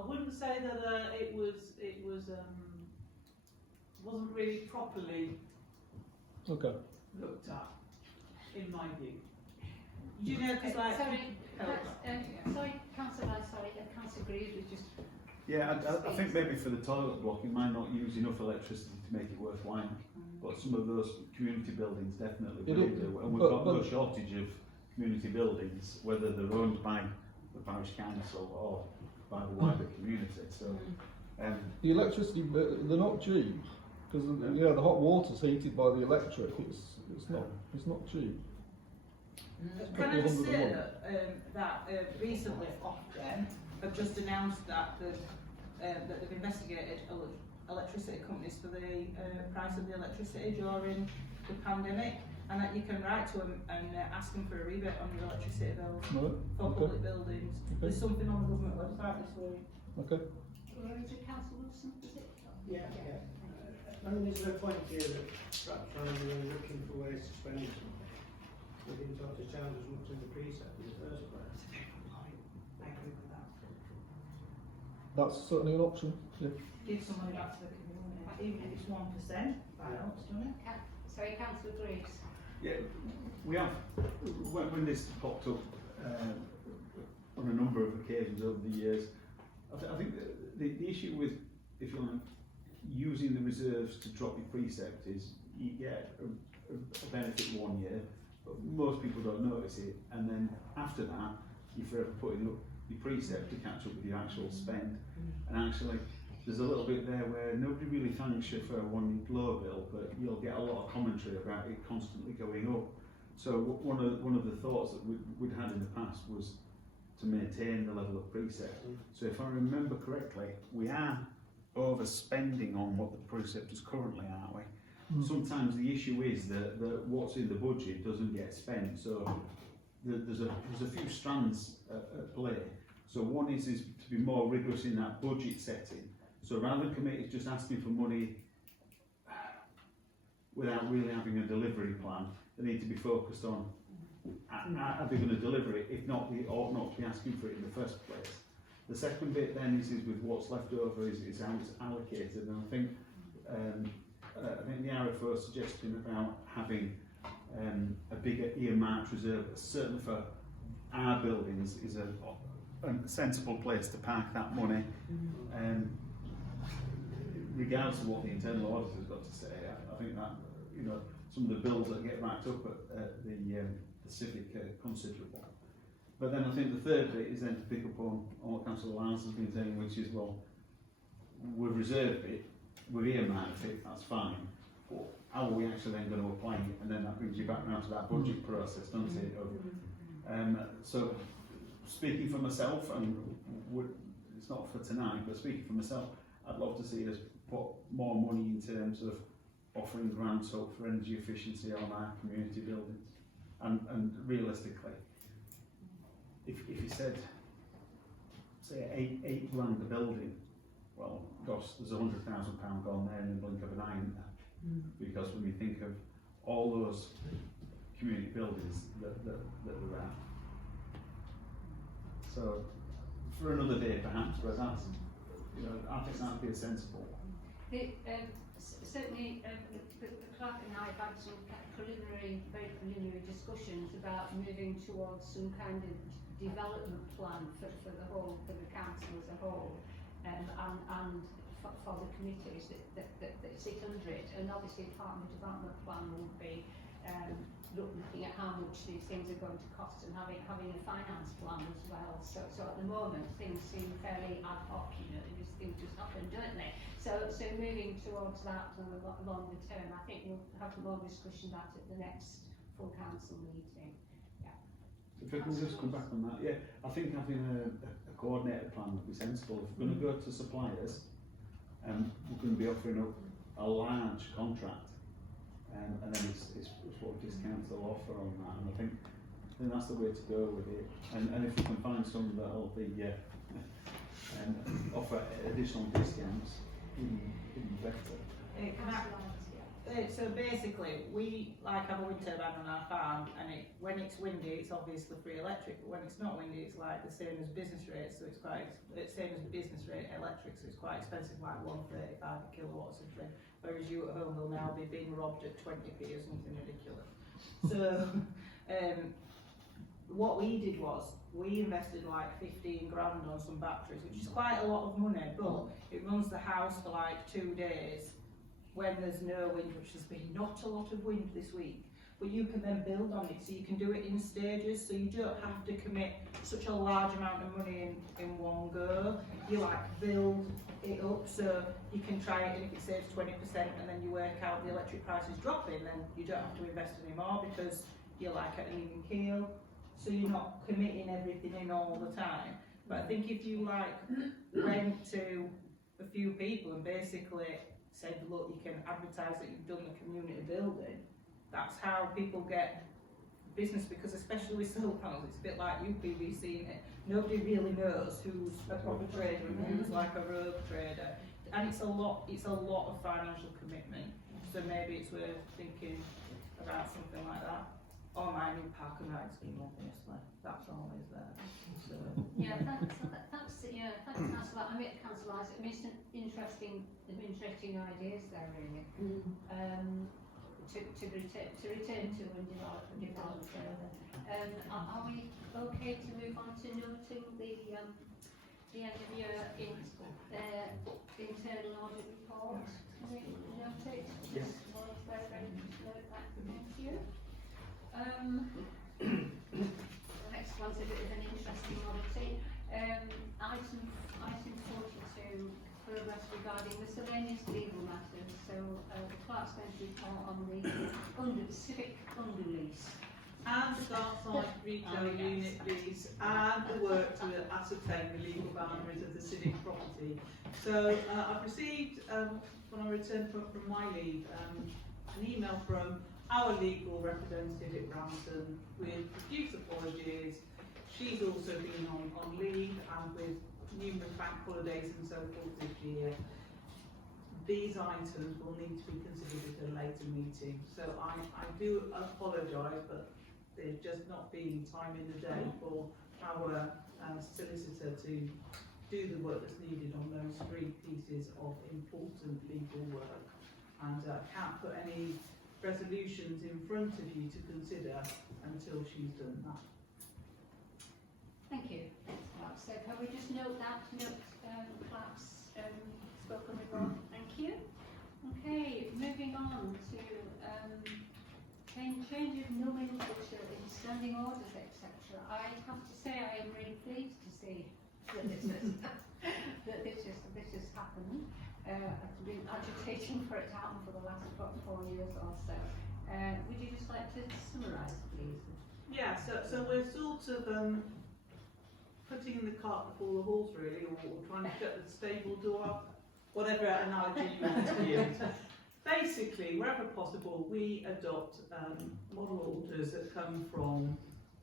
wouldn't say that it wasn't really properly Okay. looked at, in my view. You know, because like Sorry, help. sorry, councillor, councillor Greaves was just. Yeah, I think maybe for the toilet block, it might not use enough electricity to make it worthwhile. But some of those community buildings definitely will do. And we've got no shortage of community buildings, whether they're owned by the parish council or by the wider community. So, The electricity, they're not cheap, because the hot water's heated by the electric. It's not cheap. Can I just say that recently Ofgem have just announced that they've investigated electricity companies for the price of the electricity during the pandemic, and that you can write to them and ask them for a rebate on your electricity bills Right. for public buildings. There's something on the government website this week. Okay. Or is it Councillor Wilson, is it? Yeah. I mean, is there a point here that perhaps when we're looking for ways to spend something, we didn't have to charge as much in the precept in the first place? I agree with that. That's certainly an option. Yeah. Give some money back to the community, even if it's 1%, that helps, doesn't it? Sorry, councillor Greaves. yeah, we have, when this popped up on a number of occasions over the years, I think the issue with, if you like, using the reserves to drop your precept is you get a benefit 1 year, but most people don't notice it, and then after that you're forever putting up your precept to catch up with your actual spend. And actually there's a little bit there where nobody really thanks you for one low bill, but you'll get a lot of commentary about it constantly going up. So one of the thoughts that we'd had in the past was to maintain the level of precept. So if I remember correctly, we are overspending on what the precept is currently, aren't we? Sometimes the issue is that what's in the budget doesn't get spent, so there's a few strands at play. So one is to be more rigorous in that budget setting. So rather than committees just asking for money without really having a delivery plan, they need to be focused on are they going to deliver it? If not, they ought not to be asking for it in the first place. The second bit then is with what's left over is how it's allocated, and I think the RFO suggestion about having a bigger earmarked reserve, certainly for our buildings, is a sensible place to park that money. Regardless of what the internal auditor's got to say, I think that some of the bills that get racked up at the civic are considerable. But then I think the third bit is then to pick up on what Councillor Lyons has been saying, which is, well, we've reserved it, we've earmarked it, that's fine, but how are we actually then going to apply it? And then that brings you back around to that budget process, doesn't it? So speaking for myself, and it's not for tonight, but speaking for myself, I'd love to see us put more money in terms of offering grants up for energy efficiency on our community buildings. And realistically, if you said, say, eight grand a building, well, gosh, there's £100,000 gone there in the blink of an eye, isn't there? Because when you think of all those community buildings that are at. So, for another day perhaps, but that's, I think that would be sensible. Certainly, the clerk and I have had some very preliminary discussions about moving towards some kind of development plan for the council as a whole, and for the committees that sit under it. And obviously, part of the development plan will be looking at how much these things are going to cost and having a finance plan as well. So at the moment, things seem fairly ad hoc. These things just happen, don't they? So moving towards that on a longer term, I think we'll have more discussion about it at the next full council meeting. Yeah. If I can just come back on that, yeah, I think having a coordinated plan would be sensible. If we're going to go to suppliers, we're going to be offering up a large contract, and then it's what discounts they'll offer on that, and I think that's the way to go with it. And if we can find some that'll be offer additional discounts, even better. So basically, we like have a wind turbine on our farm, and when it's windy, it's obviously free electric. But when it's not windy, it's like the same as business rate, so it's same as the business rate electric, so it's quite expensive, like 135 a kilowatt or something. Whereas you at home will now be being robbed at 20p or something ridiculous. So, what we did was we invested like 15 grand on some batteries, which is quite a lot of money, but it runs the house for like 2 days. When there's no wind, which has been not a lot of wind this week, but you can then build on it, so you can do it in stages, so you don't have to commit such a large amount of money in one go. You like build it up, so you can try it, and if it saves 20% and then you work out the electric price is dropping, then you don't have to invest anymore because you're like at an even keel, so you're not committing everything in all the time. But I think if you like went to a few people and basically said, look, you can advertise that you've done the community building, that's how people get business, because especially with solar panels, it's a bit like UPVC in it. Nobody really knows who's a proper trader and who's like a rogue trader. And it's a lot of financial commitment. So maybe it's worth thinking about something like that. Or my new park and ride scheme, obviously. That's always there. So. Yeah, thanks a lot. I mean, Councillor Isaac, I mean, some interesting ideas there, really. To return to and develop further. Are we okay to move on to noting the end of year internal audit report? Can we note it? Yes. Was there ready to note that? Thank you. The next one's a bit of an interesting oddity. Item 42, progress regarding miscellaneous legal matters. So the clerk's going to report on the civic lease. And the Gartside retail unit lease, and the work to ascertain the legal boundaries of the civic property. So I've received, when I returned from my leave, an email from our legal representative at Brampton with profuse apologies. She's also been on leave, and with numerous bank holidays and so forth this year, these items will need to be considered at a later meeting. So I do apologise, but there's just not been time in the day for our solicitor to do the work that's needed on those 3 pieces of important legal work. And can't put any resolutions in front of you to consider until she's done that. Thank you. So can we just note that, clerk's spoken before? Thank you. Okay, moving on to change of nomenclature in standing orders, etc. I have to say I am really pleased to see that this has happened. I've been agitating for it to happen for the last 4 years or so. Would you just like to summarise, please? Yeah, so we're sort of putting the cart before the horse, really, or trying to shut the stable door, whatever analogy you want to use. Basically, wherever possible, we adopt model orders that come from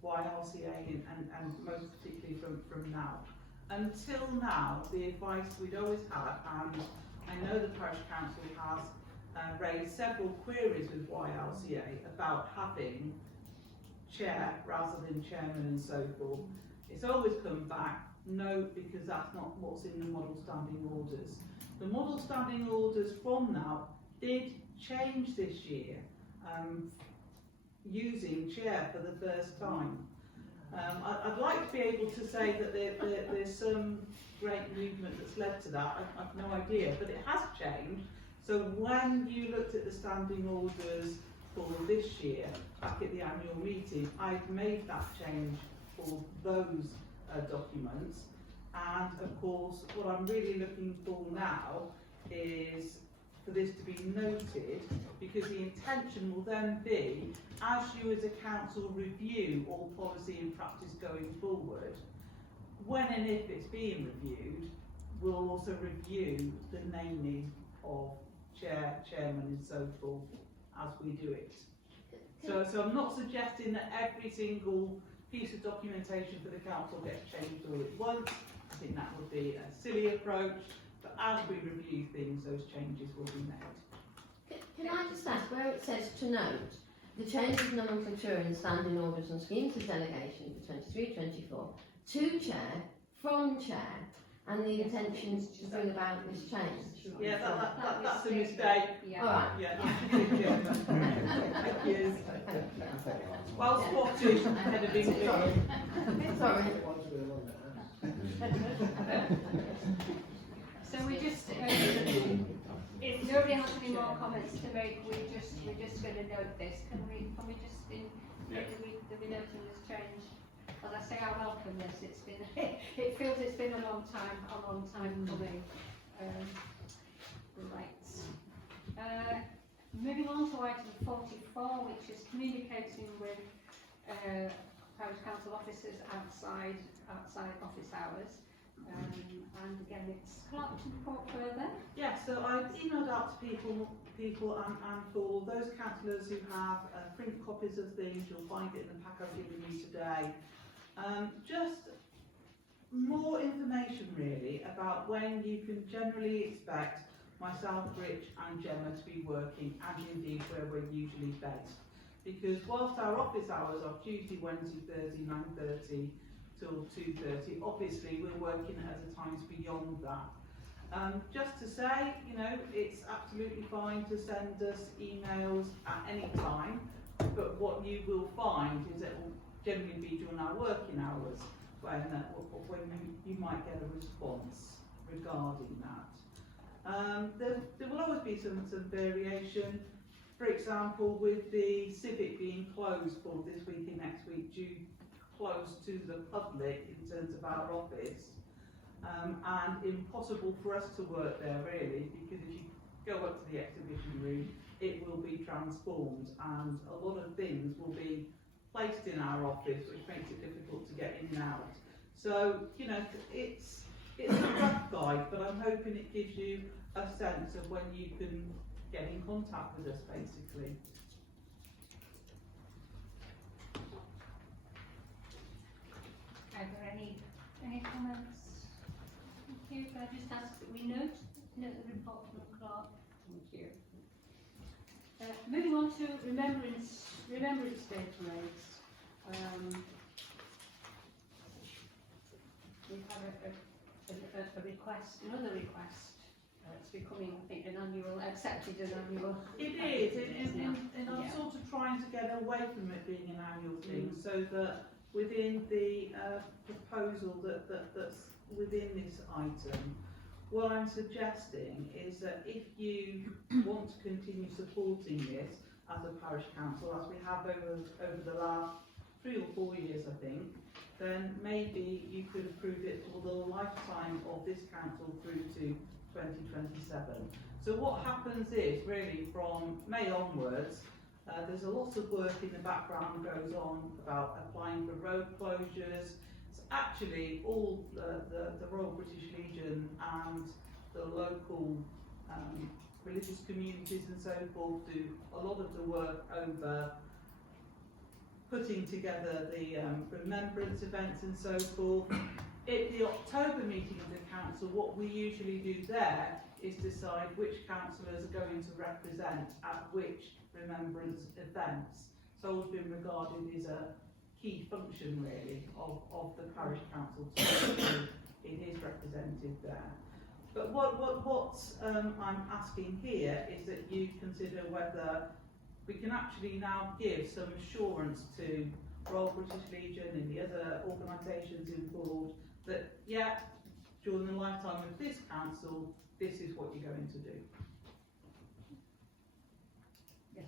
YLCA and most particularly from now. Until now, the advice we'd always had, and I know the Parish Council has raised several queries with YLCA about having chair rather than chairman and so forth. It's always come back, no, because that's not what's in the model standing orders. The model standing orders from now did change this year, using chair for the first time. I'd like to be able to say that there's some great movement that's led to that. I've no idea, but it has changed. So when you looked at the standing orders for this year, back at the annual meeting, I've made that change for those documents. And of course, what I'm really looking for now is for this to be noted, because the intention will then be, as you as a council review all policy and practice going forward, when and if it's being reviewed, we'll also review the naming of chair, chairman and so forth as we do it. So I'm not suggesting that every single piece of documentation for the council gets changed all at once. I think that would be a silly approach, but as we review things, those changes will be made. Can I just ask, where it says to note, the change of nomenclature in the standing orders and schemes of delegation for 23-24 to chair, from chair, and the intention to bring about this change? Yeah, that's a mistake. Yeah. All right. Yeah. Thank you. Well spotted, head of English. Sorry. So we just, if nobody has any more comments to make, we're just going to note this. Can we just be noting this change? As I say, I welcome this. It's been, it feels it's been a long time coming. Right. Moving on to item 44, which is communicating with Parish Council officers outside office hours. And again, it's clerk to report further. Yeah, so I've emailed out to people and for those councillors who have print copies of things, you'll find it in the pack I've given you today. Just more information really about when you can generally expect myself, Rich and Gemma to be working, and indeed where we're usually based. Because whilst our office hours are Tuesday, Wednesday, Thursday, 9:30 till 2:30, obviously we're working at other times beyond that. Just to say, you know, it's absolutely fine to send us emails at any time, but what you will find is it will generally be during our working hours when you might get a response regarding that. There will always be some variation. For example, with the Civic being closed for this week and next week, due close to the public in terms of our office, and impossible for us to work there really, because if you go up to the exhibition room, it will be transformed and a lot of things will be placed in our office, which makes it difficult to get in and out. So, you know, it's a rough guide, but I'm hoping it gives you a sense of when you can get in contact with us, basically. Are there any comments? Thank you. Can I just ask that we note the report from the clerk? Thank you. Moving on to Remembrance Day parades. We've had a request, another request. It's becoming, I think, accepted an annual. It is, and I'm sort of trying to get away from it being an annual thing, so that within the proposal that's within this item, what I'm suggesting is that if you want to continue supporting this as a parish council, as we have over the last 3 or 4 years, I think, then maybe you could approve it for the lifetime of this council through to 2027. So what happens is, really, from May onwards, there's a lot of work in the background goes on about applying for road closures. It's actually all the Royal British Legion and the local religious communities and so forth do a lot of the work over putting together the remembrance events and so forth. At the October meeting of the council, what we usually do there is decide which councillors are going to represent at which remembrance events. So it's been regarded as a key function really of the parish council to make sure it is represented there. But what I'm asking here is that you consider whether we can actually now give some assurance to Royal British Legion and the other organisations involved that, yeah, during the lifetime of this council, this is what you're going to do. Yeah,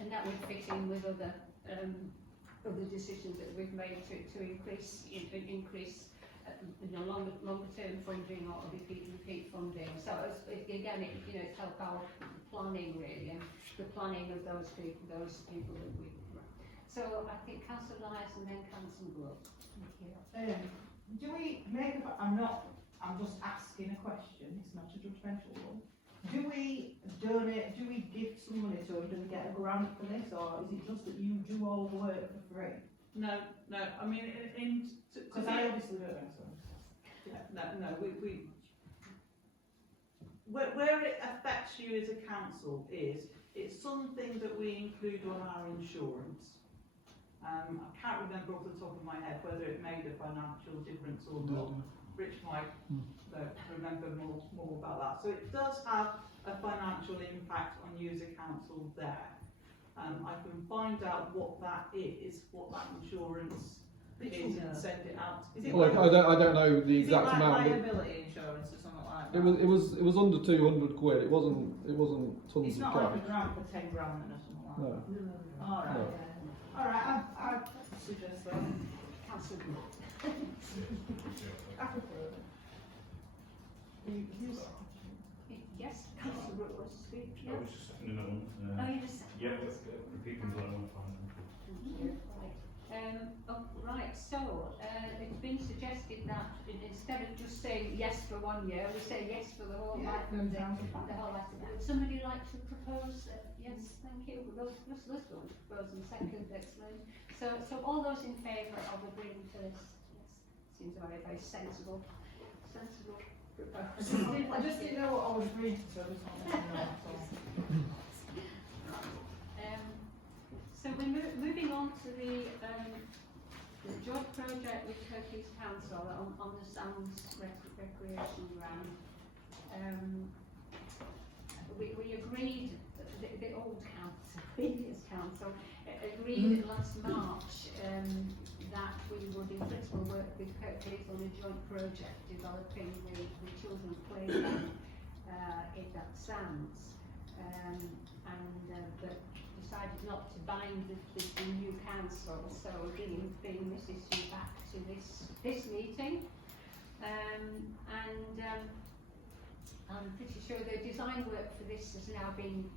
and that would fit in with other decisions that we've made to increase longer term funding or repeat funding. So again, it's help our planning really, and the planning of those people that we. So I think Councillor Lyons and then Councillor Gluck. Thank you. Do we make I'm just asking a question, it's not a judgmental one. Do we donate, do we give some money to them, do we get a grant for this, or is it just that you do all the work for free? No, I mean, because I obviously don't know, so. Yeah, no, where it affects you as a council is It's something that we include on our insurance. I can't remember off the top of my head whether it made a financial difference or not. Rich might remember more about that. So it does have a financial impact on you as a council there. I can find out what that is, what that insurance is, and send it out. Is it Well, I don't know the exact like amount. liability insurance or something like that? It was under 200 quid. It wasn't tons It's of not cash. like a grant for 10 grand or something like No. that. All right. No. All right. I suggest that. Councillor I prefer it. Yes, Councillor Brooke wants to speak. I Yeah. was just seconding that one. Oh, you just. Yeah, let's get repeating that one. Right, so it's been suggested that instead of just saying yes for 1 year, we say yes for the whole life of the whole life. Would somebody like to propose? Yes, thank you. Let's go to propose and second, excellent. So all those in favour of agreeing to this? Yes, seems very, very sensible proposal. I just didn't know what I was reading, so I just wanted to know. That's all. So we're moving on to the joint project with Kirklees Council on the Sands Recreation Ground. We agreed, the old council, previous council, agreed last March that we would in principle work with Kirklees on a joint project developing the children's playground at Sands. But decided not to bind the new council, so bringing this issue back to this meeting. I'm pretty sure the design work for this has now been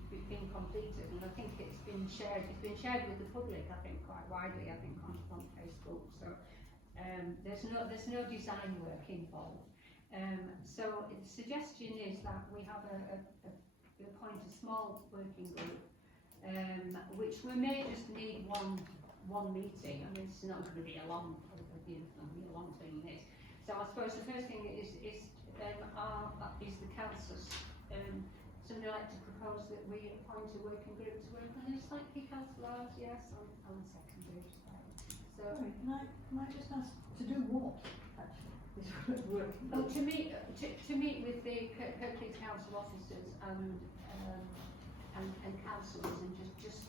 completed, and I think it's been shared with the public, I think, quite widely, I think, on Facebook. So there's no design work involved. So the suggestion is that we have we appoint a small working group, which we may just need one meeting. I mean, it's not going to be a long thing. This. So I suppose the first thing is the council's. Somebody like to propose that we appoint a working group to work on this. Thank you, Councillor. Yes, on secondary. So. Sorry, can I just ask to do what actually? This working Oh, to meet with the Kirklees Council officers and councillors and just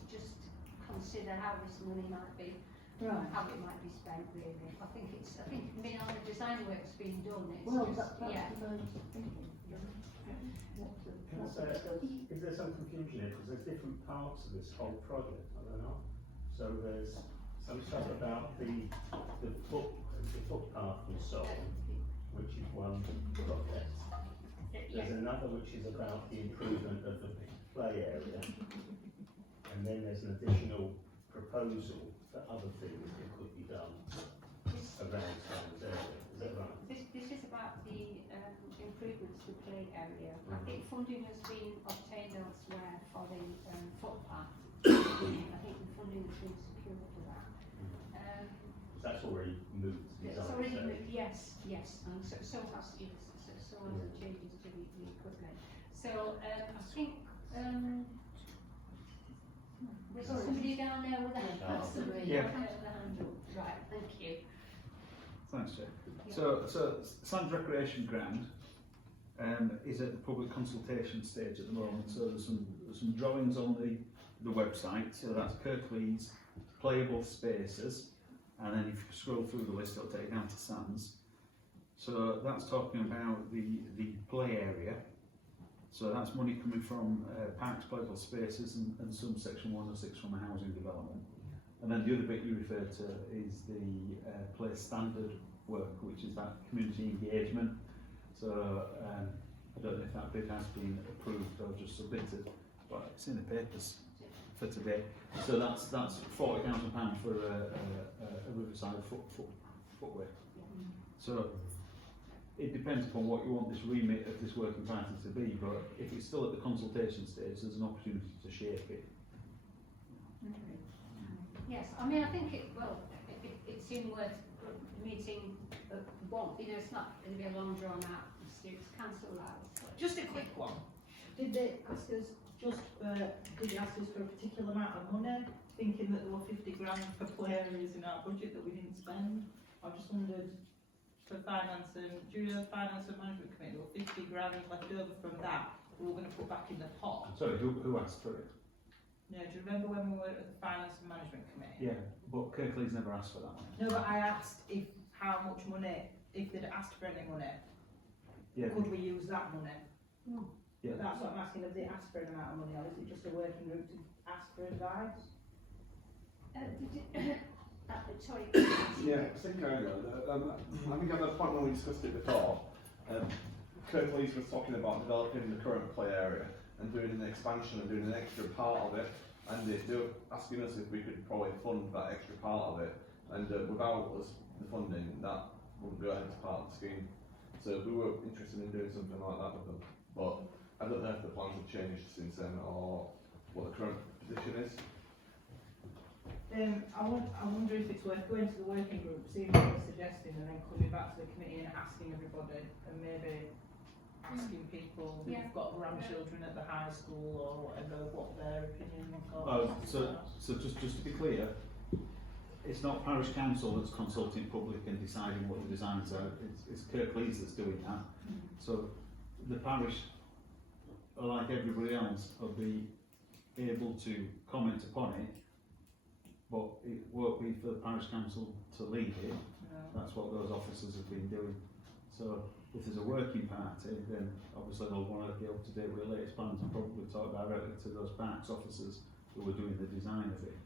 consider how this money might be, how it might be spent really. I think all the design work's been done. It's well, just, that's yeah. what I was thinking. Can I say, is there some confusion here, because there's different parts of this whole project, I don't know. So there's some stuff about the footpath and so on, which is one project. There's another which is about the improvement of the play area, and then there's an additional proposal for other things that could be done around Sands area. Is that right? This is about the improvements to the play area. I think funding has been obtained elsewhere for the footpath. I think the funding has been secured for that. That's already moved. It's already moved, yes, and so has the changes to the equipment. So I think there's somebody down there with a hand. That's the way. Yeah. Right, thank you. Thanks, Chair. Yeah. So Sands Recreation Ground is at the public consultation stage at the moment. So there's some drawings on the website. So that's Kirklees playable spaces, and then if you scroll through the list, it'll take you down to Sands. So that's talking about the play area. So that's money coming from parks, playable spaces, and some Section 106 from the housing development. And then the other bit you referred to is the place standard work, which is that community engagement. So I don't know if that bit has been approved or just submitted, but it's in the papers for today. So that's £40,000 for a riverside footway. So it depends upon what you want this remit of this working party to be, but if it's still at the consultation stage, there's an opportunity to shape it. Yes, I mean, I think it seemed worth meeting one, it's not going to be a long drawn out, it's council hours. Just a quick one. Did they, because there's just for, did he ask us for a particular amount of money, thinking that there were 50 grand for play areas in our budget that we didn't spend? I just wondered, for finance and, during the finance and management committee, there were 50 grand left over from that, we were going to put back in the pot. Sorry, who asked for it? No, do you remember when we were at the finance and management committee? Yeah, but Kirklees never asked for that one. No, but I asked if, how much money, if they'd asked for any money, Yeah, could we use that money? yeah. That's what I'm asking, have they asked for an amount of money, or is it just a working group to ask for advice? Sorry. Yeah, I think I know. I think at the point when we discussed it before, Kirklees was talking about developing the current play area and doing an expansion and doing an extra part of it, and they were asking us if we could probably fund that extra part of it, and without us the funding, that wouldn't go ahead as part of the scheme. So we were interested in doing something like that with them, but I don't know if the plans have changed since then or what the current position is. I wonder if it's worth going to the working group, seeing what they're suggesting, and then coming back to the committee and asking everybody, and maybe asking people who've got grandchildren at the high school or whatever, what their opinion and thoughts. So just to be clear, it's not Parish Council that's consulting public and deciding what the designs are, it's Kirklees that's doing that. So the parish, like everybody else, will be able to comment upon it, but it won't be for the Parish Council to lead it. That's what those officers have been doing. So if there's a working party, then obviously they'll want to be able to do it with the latest plans and probably talk directly to those parks officers who are doing the design of it.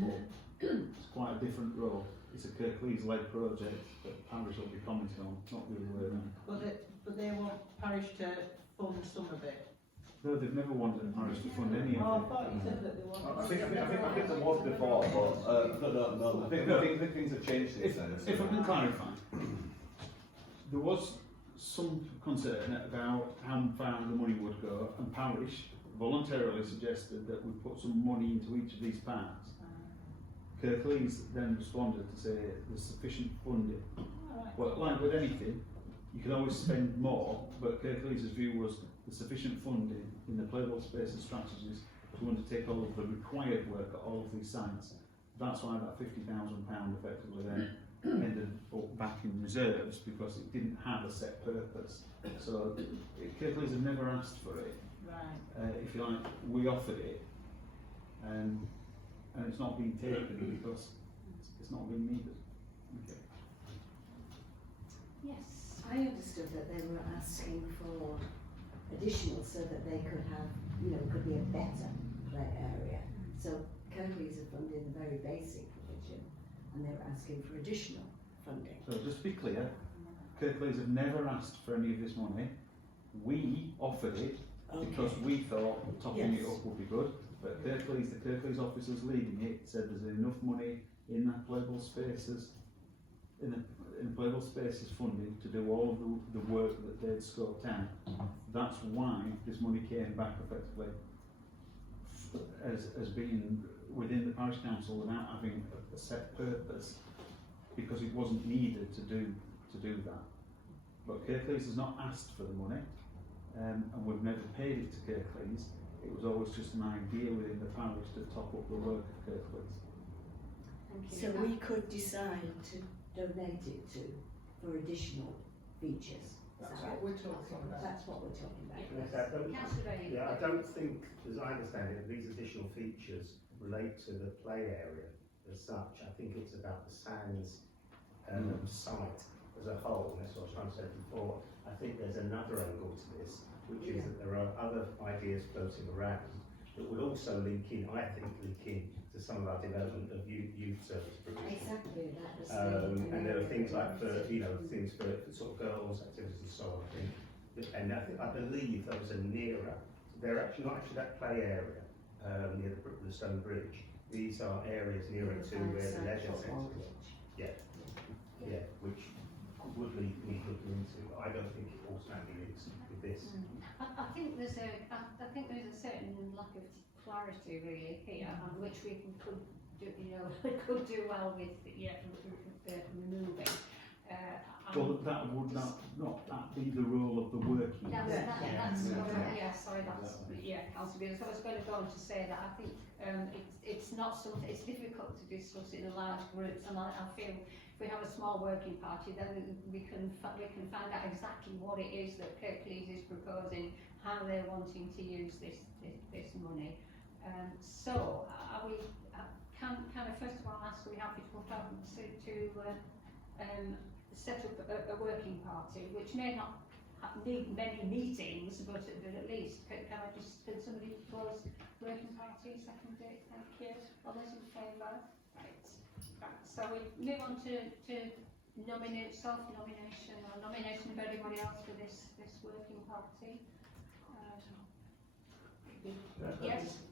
But it's quite a different role. It's a Kirklees-led project that Parish will be commenting on, not the other way around. But they want Parish to fund some of it. No, they've never wanted the Parish to fund any Oh, I of it. thought you said that they wanted. I think there was before, but no. I think things have changed since then. If I can clarify, there was some concern about how far the money would go, and Parish voluntarily suggested that we put some money into each of these parks. Kirklees then responded to say there's sufficient funding. Well, like with anything, you can always spend more, but Kirklees' view was the sufficient funding in the playable spaces strategies to undertake all of the required work at all of these sites. That's why that £50,000 effectively then ended up back in reserves, because it didn't have a set purpose. So Kirklees had never asked for it. Right. If you like, we offered it, and it's not being taken because it's not being needed. Okay. Yes. I understood that they were asking for additional so that they could have, could be a better play area. So Kirklees are funding the very basic provision, and they were asking for additional funding. So just to be clear, Kirklees have never asked for any of this money. We offered it because we thought topping it up would be good. But Kirklees, the Kirklees officers leading it, said there's enough money in that playable spaces, in the playable spaces funding to do all of the work that they'd scoped out. That's why this money came back effectively as being within the parish council without having a set purpose, because it wasn't needed to do that. But Kirklees has not asked for the money, and we've never paid it to Kirklees. It was always just an idea within the parish to top up the work of Kirklees. Thank you. So we could decide to donate it for additional features. That's what we're talking about. That's what we're talking about. Councillor Bailey. Yeah, I don't think, as I understand it, these additional features relate to the play area as such. I think it's about the sands site as a whole. That's what I was trying to say before. I think there's another angle to this, which is that there are other ideas floating around that would also link in to some of our development of youth service provision. Exactly, that was And there are things like things for sort of girls' activities and so on, I think. And I believe those are nearer. They're actually not actually that play area near the Stone Bridge. These are areas nearer to where the leisure centre is. Yeah, which would need looking into. I don't think it automatically links with this. I think there's a certain lack of clarity really here, on which we could do well with removing. Well, that would not that be the role of the working? Sorry, Councillor Beers, I was going to go on to say that I think it's not something, it's difficult to discuss in a large groups, and I feel if we have a small working party, then we can find out exactly what it is that Kirklees is proposing, how they're wanting to use this money. So, are we, can I first of all ask, are we happy to put up to set up a working party, which may not need many meetings, but at least, can somebody propose working party, second it, thank you. All those in favour? Right. So we move on to self-nomination or nomination of anybody else for this working party. Yes?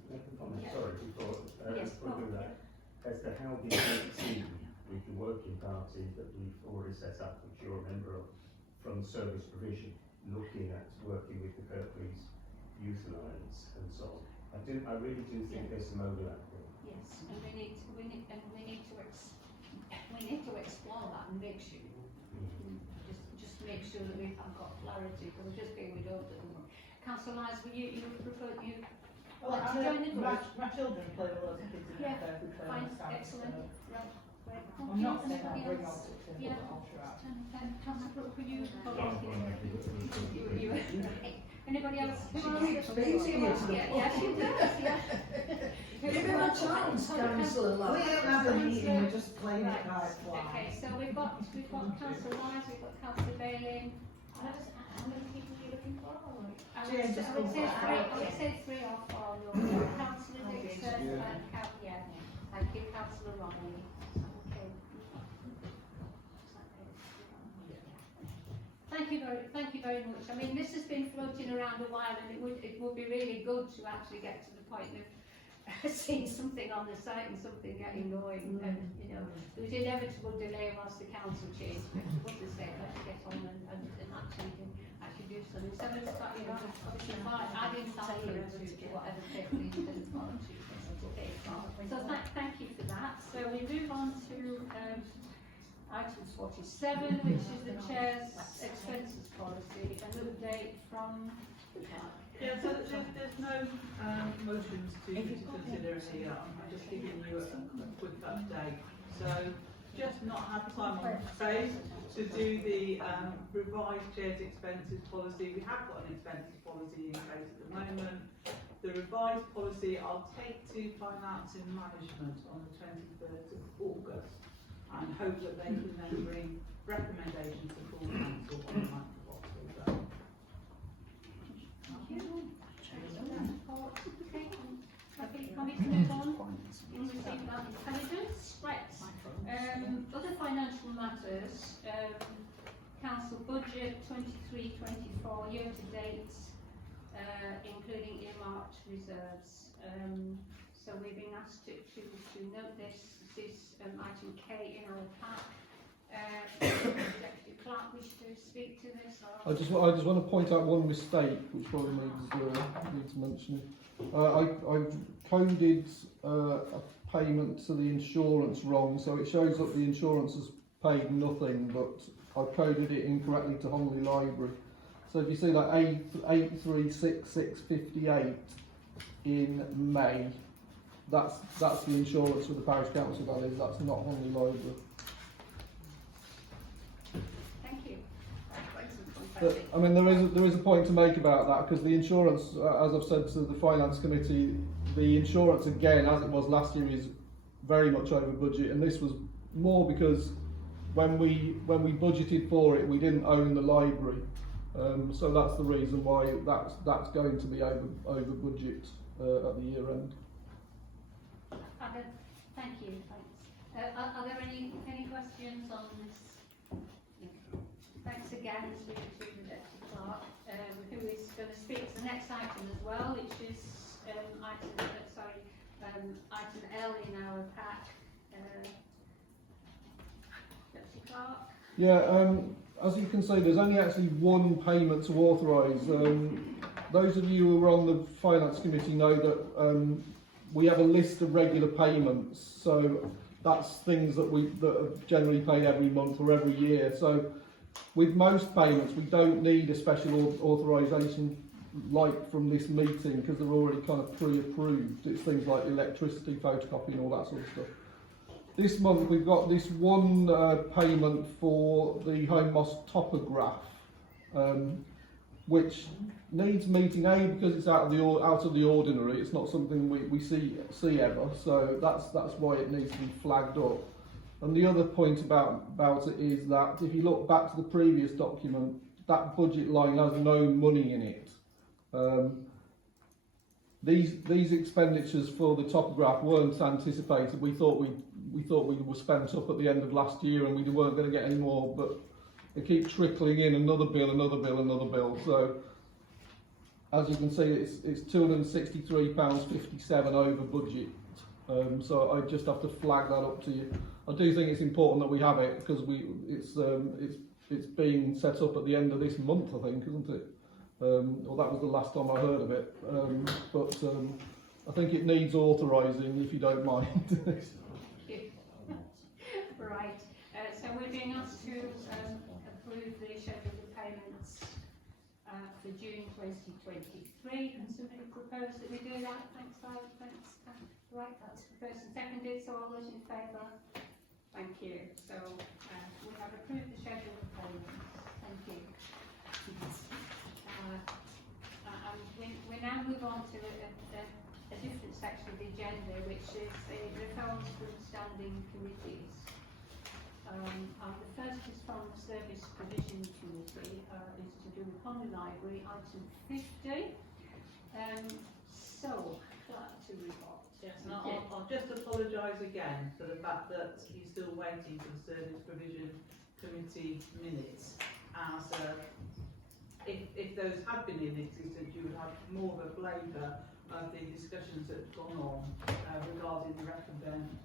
Sorry, before Yes, we do that, as to how the meeting with the working party that we've already set up, which you're a member of, from service provision, looking at working with the Kirklees Youth Alliance and so on. I really do think there's some overlap there. Yes, and we need to explore that and make sure, just make sure that we've got clarity, because we're just being without at the moment. Councillor Lyons, you prefer you? Well, to join the group? my children play with loads of kids in Yeah, there who play on fine, the stands, excellent. so Right. I'm not saying I'll bring on Else? it, Yeah. but I'll try. Councillor Brooke, could you? Yeah, Anybody else? Who She else? keeps beating you to the Yeah, she does, yeah. Give him a chance, Councillor We Lyons. don't have a meeting, we're just playing it by Okay, so we've got Councillor Lyons, we've got Councillor Bailey. How many people are you looking for? I would say three or four. Councillor Dixon and thank you, Councillor Romney. Okay. Thank you very much. I mean, this has been floating around a while, and it would be really good to actually get to the point of seeing something on the site and something getting going. And there was inevitable delay whilst the council changed, but what to say, let's get on and actually do something. So it's got, obviously add insight to whatever Kirklees didn't want to. So thank you for that. So we move on to item 47, which is the Chair's expenses policy, an update from the clerk. Yeah, so there's no motions to consider here. I'm just giving you a quick update. So just not had time on space to do the revised Chair's expenses policy. We have got an expenses policy in place at the moment. The revised policy I'll take to Finance and Management on the 23rd of August and hope that they can then bring recommendations to full council on the 9th of October. Thank you. Okay, can we move on? In receipt about intelligence, right. Other financial matters, council budget 23-24 year to date, including earmarked reserves. So we've been asked to note this. This is item K in our pack. Deputy Clerk wish to speak to this? Or? I just want to point out one mistake which probably needs mentioning. I've coded a payment to the insurance wrong, so it shows that the insurance has paid nothing, but I've coded it incorrectly to Holme Library. So if you see like 836658 in May, that's the insurance for the parish council values. That's not Holme Library. Thank you. But, I mean, there is a point to make about that, because the insurance, as I've said to the finance committee, the insurance again, as it was last year, is very much over budget, and this was more because when we budgeted for it, we didn't own the library, so that's the reason why that's going to be over budget at the year end. Thank you. Thanks. Are there any questions on this? Thanks again to the Deputy Clerk, who is going to speak to the next item as well, which is item L in our pack. Deputy Clerk. Yeah, as you can see, there's only actually one payment to authorise. Those of you who are on the finance committee know that we have a list of regular payments, so that's things that are generally paid every month or every year. So with most payments, we don't need a special authorisation like from this meeting because they're already kind of pre-approved. It's things like electricity, photocopying, all that sort of stuff. This month we've got this one payment for the Home Mosque topograph, which needs meeting because it's out of the ordinary. It's not something we see ever, so that's why it needs to be flagged up. And the other point about it is that if you look back to the previous document, that budget line has no money in it. These expenditures for the topograph weren't anticipated. We thought we were spent up at the end of last year and we weren't going to get any more, but they keep trickling in another bill, another bill, another bill. So as you can see, it's £263.57 over budget. So I just have to flag that up to you. I do think it's important that we have it because it's being set up at the end of this month, I think, isn't it? Well, that was the last time I heard of it. But I think it needs authorising, if you don't mind. Right, so we're being asked to approve the schedule of payments for June 2023, and somebody proposed that we do that. Thanks, Violet. Thanks. Right, that's first and seconded, so all those in favour? Thank you. So we have approved the schedule of payments. Thank you. And we now move on to a different section of the agenda, which is the referrals from standing committees. And the first is from the Service Provision Committee, is to do with Holme Library, item 50. So, to report. Yes, and I'll just apologise again for the fact that you're still waiting for the Service Provision Committee minutes, as if those had been in existence, you would have more of a flavour of the discussions that have gone on regarding the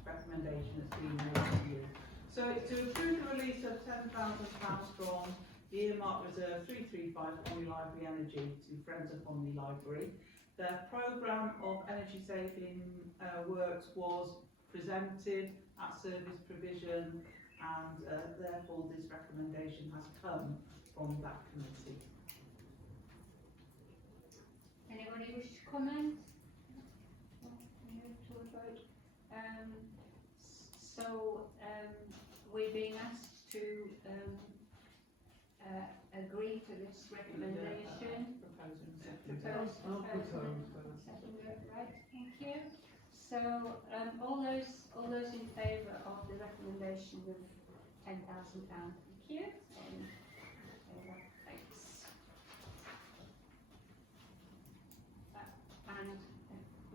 recommendation that's been made to you. So it's to approve the release of £10,000 from the earmark reserve 335 Holme Library Energy to Friends of Holme Library. Their programme of energy saving works was presented at service provision, and therefore this recommendation has come from that committee. Anybody wish to comment? Move to a vote. We're being asked to agree to this recommendation. Right, thank you. So all those in favour of the recommendation of £10,000, thank you. Thanks. And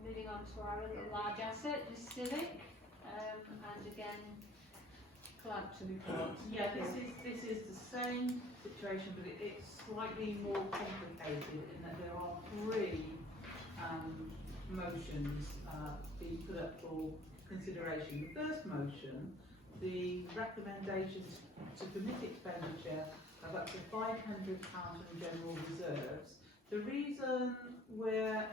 moving on to our other large asset, the civic, and again, clerk to report. Yeah, this is the same situation, but it's slightly more complicated in that there are three motions being put up for consideration. The first motion, the recommendation to permit expenditure of up to £500 from general reserves. The reason we're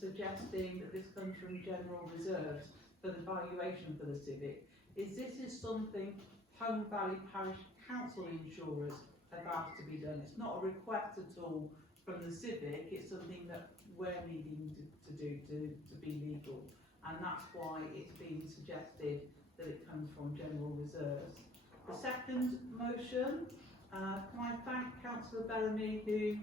suggesting that this comes from general reserves for the valuation for the civic is this is something Holme Valley Parish Council insurers have asked to be done. It's not a request at all from the civic, it's something that we're needing to do to be legal, and that's why it's being suggested that it comes from general reserves. The second motion, can I thank Councillor Bellamy who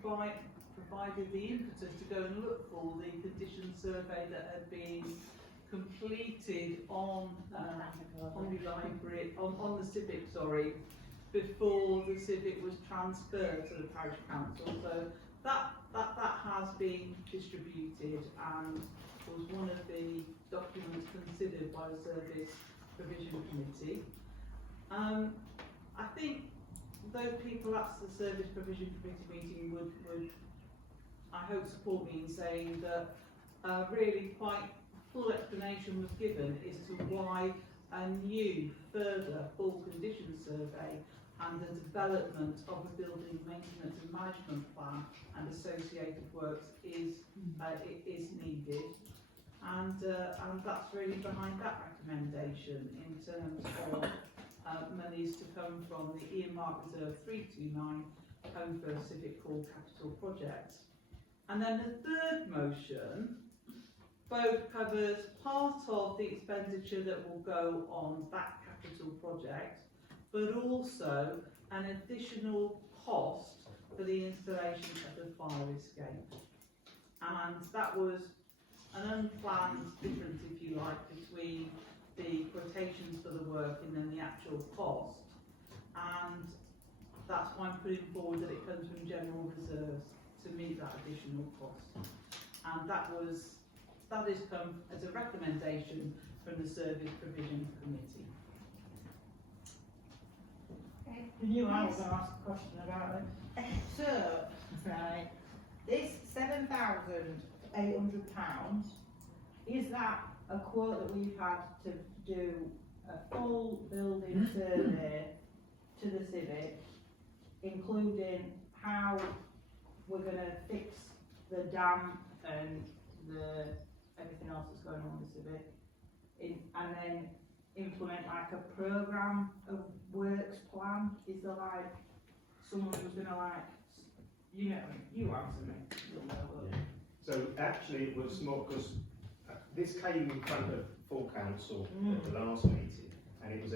provided the impetus to go and look for the condition survey that had been completed on the library, on the civic, sorry, before the civic was transferred to the parish council. So that has been distributed and was one of the documents considered by the Service Provision Committee. I think those people at the Service Provision Committee meeting would I hope support me in saying that really quite full explanation was given as to why a new further full condition survey and the development of a building maintenance and management plan and associated works is needed, and that's really behind that recommendation in terms of monies to come from the earmark reserve 329 Home First Civic Hall capital project. And then the third motion both covers part of the expenditure that will go on that capital project, but also an additional cost for the installation of the fire escape. And that was an unplanned difference, if you like, between the quotations for the work and then the actual cost. And that's why I'm putting forward that it comes from general reserves to meet that additional cost. And that has come as a recommendation from the Service Provision Committee. I knew I was going to ask a question about it. So, right, this £7,800, is that a quote that we've had to do a full building survey to the Civic, including how we're going to fix the damp and everything else that's going on with the Civic, and then implement like a programme of works plan? Is there like someone who's going to like, you know, you answer me. You'll know what. So actually it was more because this came in front of full council at the last meeting, and it was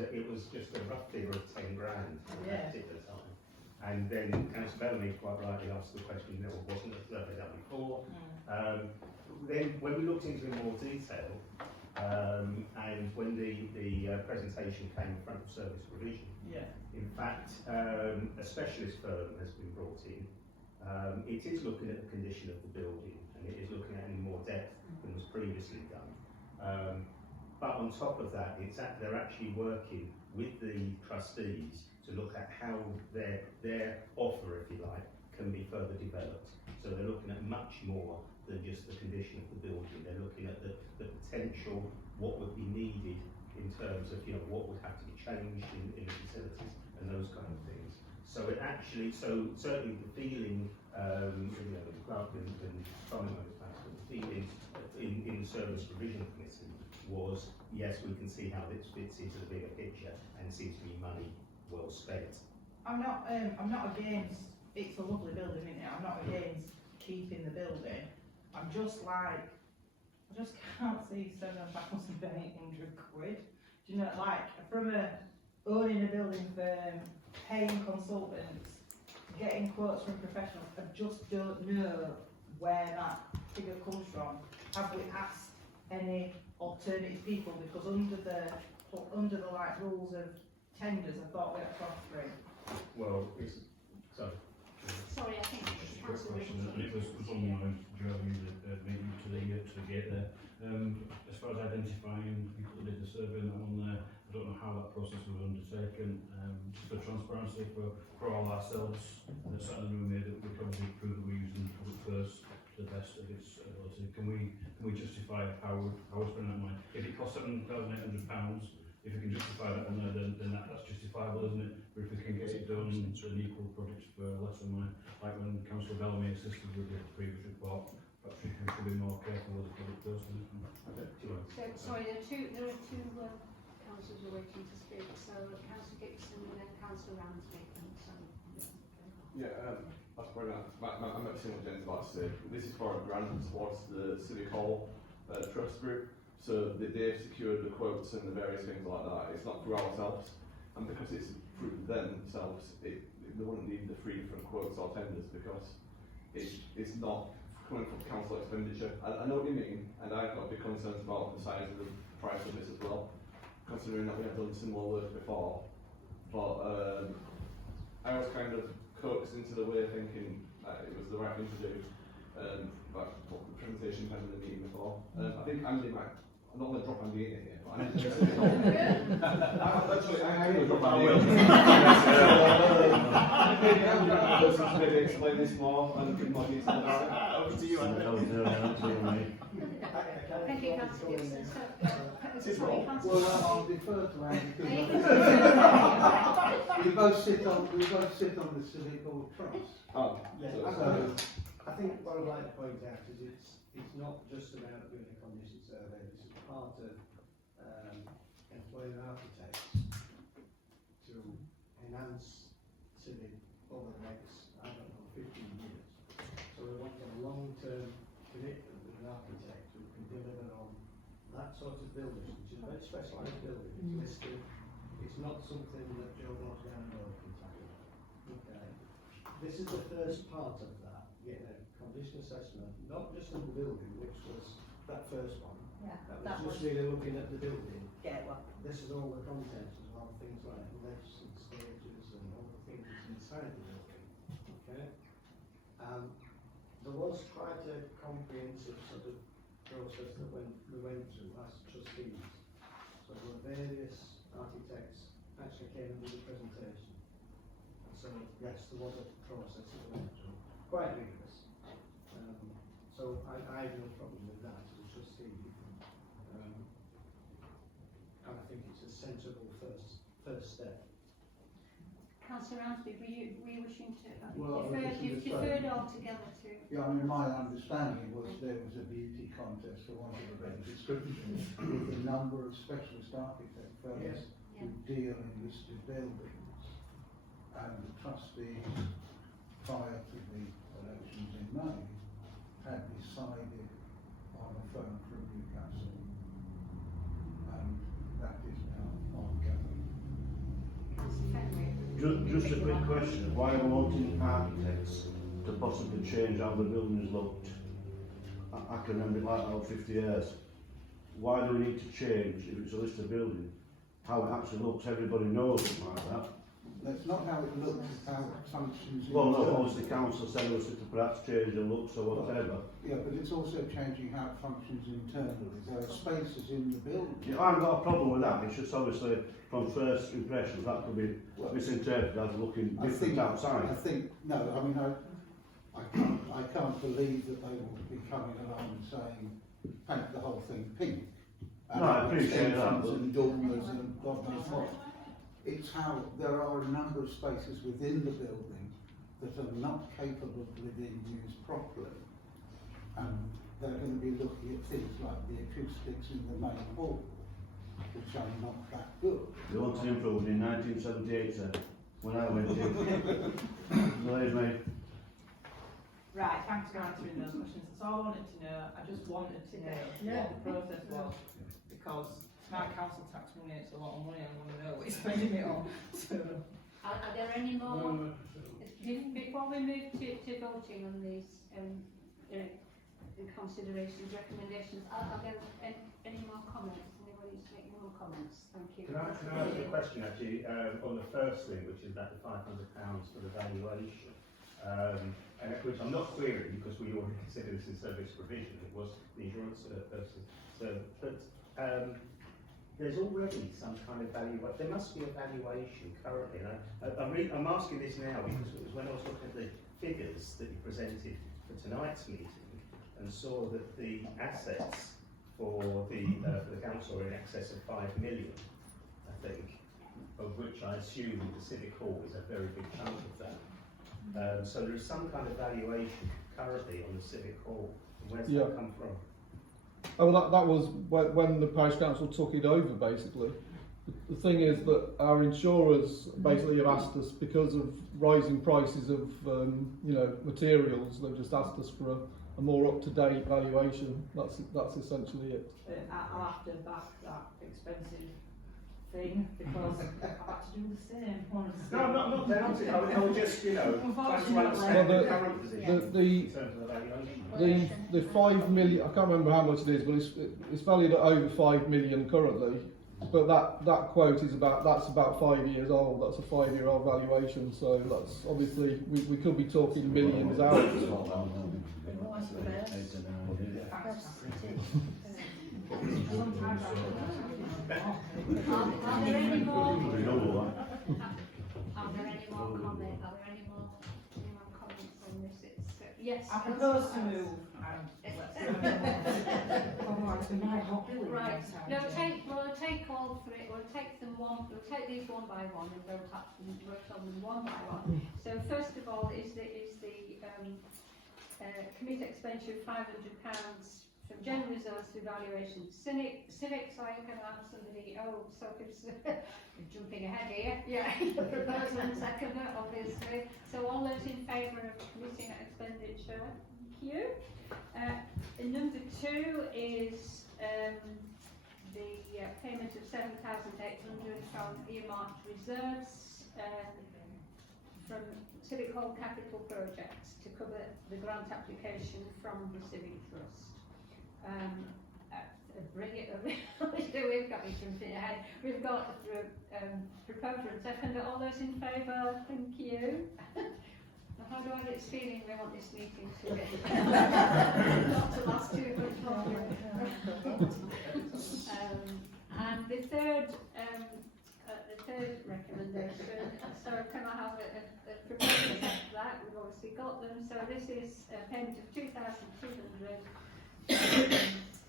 just a rough figure of 10 grand at that particular time. And then Councillor Bellamy quite rightly asked the question, no, wasn't a survey done before? Then when we looked into it in more detail, and when the presentation came in front of Service Provision, in fact, a specialist firm has been brought in. It is looking at the condition of the building, and it is looking at it in more depth than was previously done. But on top of that, they're actually working with the trustees to look at how their offer, if you like, can be further developed. So they're looking at much more than just the condition of the building. They're looking at the potential, what would be needed in terms of, you know, what would have to be changed in the facilities and those kind of things. So it actually, so certainly the feeling, you know, the clerk and Simon knows that, but the feeling in the Service Provision Committee was, yes, we can see how this fits into the bigger picture and seems to be money well spent. I'm not against, it's a lovely building, isn't it? I'm not against keeping the building. I'm just like, I just can't see £7,800. Do you know, like, from owning a building firm, paying consultants, getting quotes from professionals, I just don't know where that figure comes from. Have we asked any alternative people? Because under the like rules of tenders, I thought we had cross three. Well, it's, sorry. Sorry, I think it's Quick Councillor question, Richardson. it was on my driving the meeting to the gate there. As far as identifying people that did the survey and that one there, I don't know how that process was undertaken. Just for transparency for all ourselves that sat in the room here, that we probably prove that we're using the product first to the best of its ability. Can we justify how we're spending that money? If it costs £7,800, if we can justify that on there, then that's justifiable, isn't it? But if we can get it done to an equal project for less than money, like when Councillor Bellamy assisted with the previous report, perhaps we should be more careful with the product first. So, sorry, there are two councillors who are waiting to speak. So Councillor Gibson and then Councillor Ramsey. Yeah, that's brilliant. I'm not saying what Jen's about to say. This is for a grant towards the Civic Hall Trust Group. So they've secured the quotes and the various things like that. It's not through ourselves, and because it's through themselves, they wouldn't need the 3 different quotes or tenders because it's not coming from council expenditure. I know what you mean, and I've got big concerns about the size of the price of this as well, considering that we have done similar work before. But I was kind of coaxed into the way of thinking that it was the right thing to do. But what the presentation had in the meeting before. I think Andy might. I'm not going to drop Andy in here, but I'm going to drop Andy in. Maybe explain this more and give more detail about it. Over to you, Andy. Thank you, Councillor Gibson. Well, I'll defer to Andy. We both sit on the Civic Hall Trust. Oh, Yeah, so, I think what I'd like to point out is it's not just about doing a condition survey. This is part of employing architects finance civic over the next, I don't know, 15 years. So we want a long-term commitment with an architect who can deliver on that sort of building, which is a very specialised building. It's listed. It's not something that Joe walks down the road can tackle. Okay. This is the first part of that, getting a condition assessment, not just of the building, which was that first one. Yeah, That was just really looking at the building. yeah, well, This is all the content as well, things like lifts and stages and all the things inside the building. Okay? There was quite a comprehensive sort of process that we went through as trustees. So there were various architects actually came and did a presentation. And so yes, there was a process that we went through, quite rigorous. So I have no problem with that as a trustee. And I think it's a sensible first step. Councillor Ramsby, were you wishing to, Well, you've deferred altogether to? Yeah, I mean, my understanding was there was a beauty contest, for want of a better description, with a number of specialist architect firms who deal in listed buildings. And the trustees, prior to the elections in May, had decided on a firm from Newcastle. And that is now ongoing. Just a quick question, why are we wanting architects to possibly change how the buildings looked? I can remember it like that for 50 years. Why do we need to change, if it's a listed building, how it actually looks? Everybody knows it like that. That's not how it looks, it's how it functions. Well, no, obviously council said us to perhaps change the looks or whatever. Yeah, but it's also changing how it functions internally. There are spaces in the building. Yeah, I haven't got a problem with that, it's just obviously from first impressions that could be misinterpreted as looking different outside. I think, no, I mean, I can't believe that they will be coming along and saying, paint the whole thing pink. And no, I appreciate that. And dormers and God knows what. It's how there are a number of spaces within the building that are not capable of being used properly. And they're going to be looking at things like the acoustics in the main hall, which are not that good. They wanted improved in 1978, sir, when I went in. Believe me. Right, thanks for answering those questions. That's all I wanted to know. I just wanted to know what the process was, because it's my council tax money, it's a lot of money, I want to know what you're spending it on. So. Are there any more? Before we move to voting on these considerations, recommendations, are there any more comments? Anybody to make more comments? Thank you. Can I ask a question actually on the first thing, which is about the £500 for the valuation, and which I'm not querying because we already consider this in service provision. It was the insurance person. So, but there's already some kind of valuation. There must be a valuation currently. And I'm asking this now because it was when I was looking at the figures that you presented for tonight's meeting and saw that the assets for the council are in excess of 5 million, I think, of which I assume the Civic Hall is a very big chunk of that. So there is some kind of valuation currently on the Civic Hall. Where's that come from? Oh, well, that was when the parish council took it over, basically. The thing is that our insurers basically have asked us, because of rising prices of materials, they've just asked us for a more up-to-date valuation. That's essentially it. I'll have to back that expensive thing because I've had to do the same. No, I'm not doubting. I would just, trying to understand the current position in terms of the valuation. The 5 million, I can't remember how much it is, but it's valued at over 5 million currently. But that quote is that's about 5 years old. That's a 5-year-old valuation. So that's obviously we could be talking millions out. Are there any more? Are there any more comments? Are there any more comments on this? Yes. I propose to move and Right. No, we'll take all three. We'll take them one. We'll take these one by one and we'll work on them one by one. So first of all is the commit expenditure of £500 from general resource to evaluation civic, so I can have somebody, so it's jumping ahead here, yeah, proposal and seconder, obviously. So all those in favour of committing that expenditure, thank you. And number 2 is the payment of 7,800 from earmarked reserves from Civic Hall Capital Projects to cover the grant application from the Civic Trust. Bring it up. We've got it jumping ahead. We've got proposer and seconder. All those in favour? Thank you. How do I get this feeling we want this meeting to be not to last too much longer? And the third recommendation, so can I have a proposal for that? We've obviously got them, so this is a payment of 2,200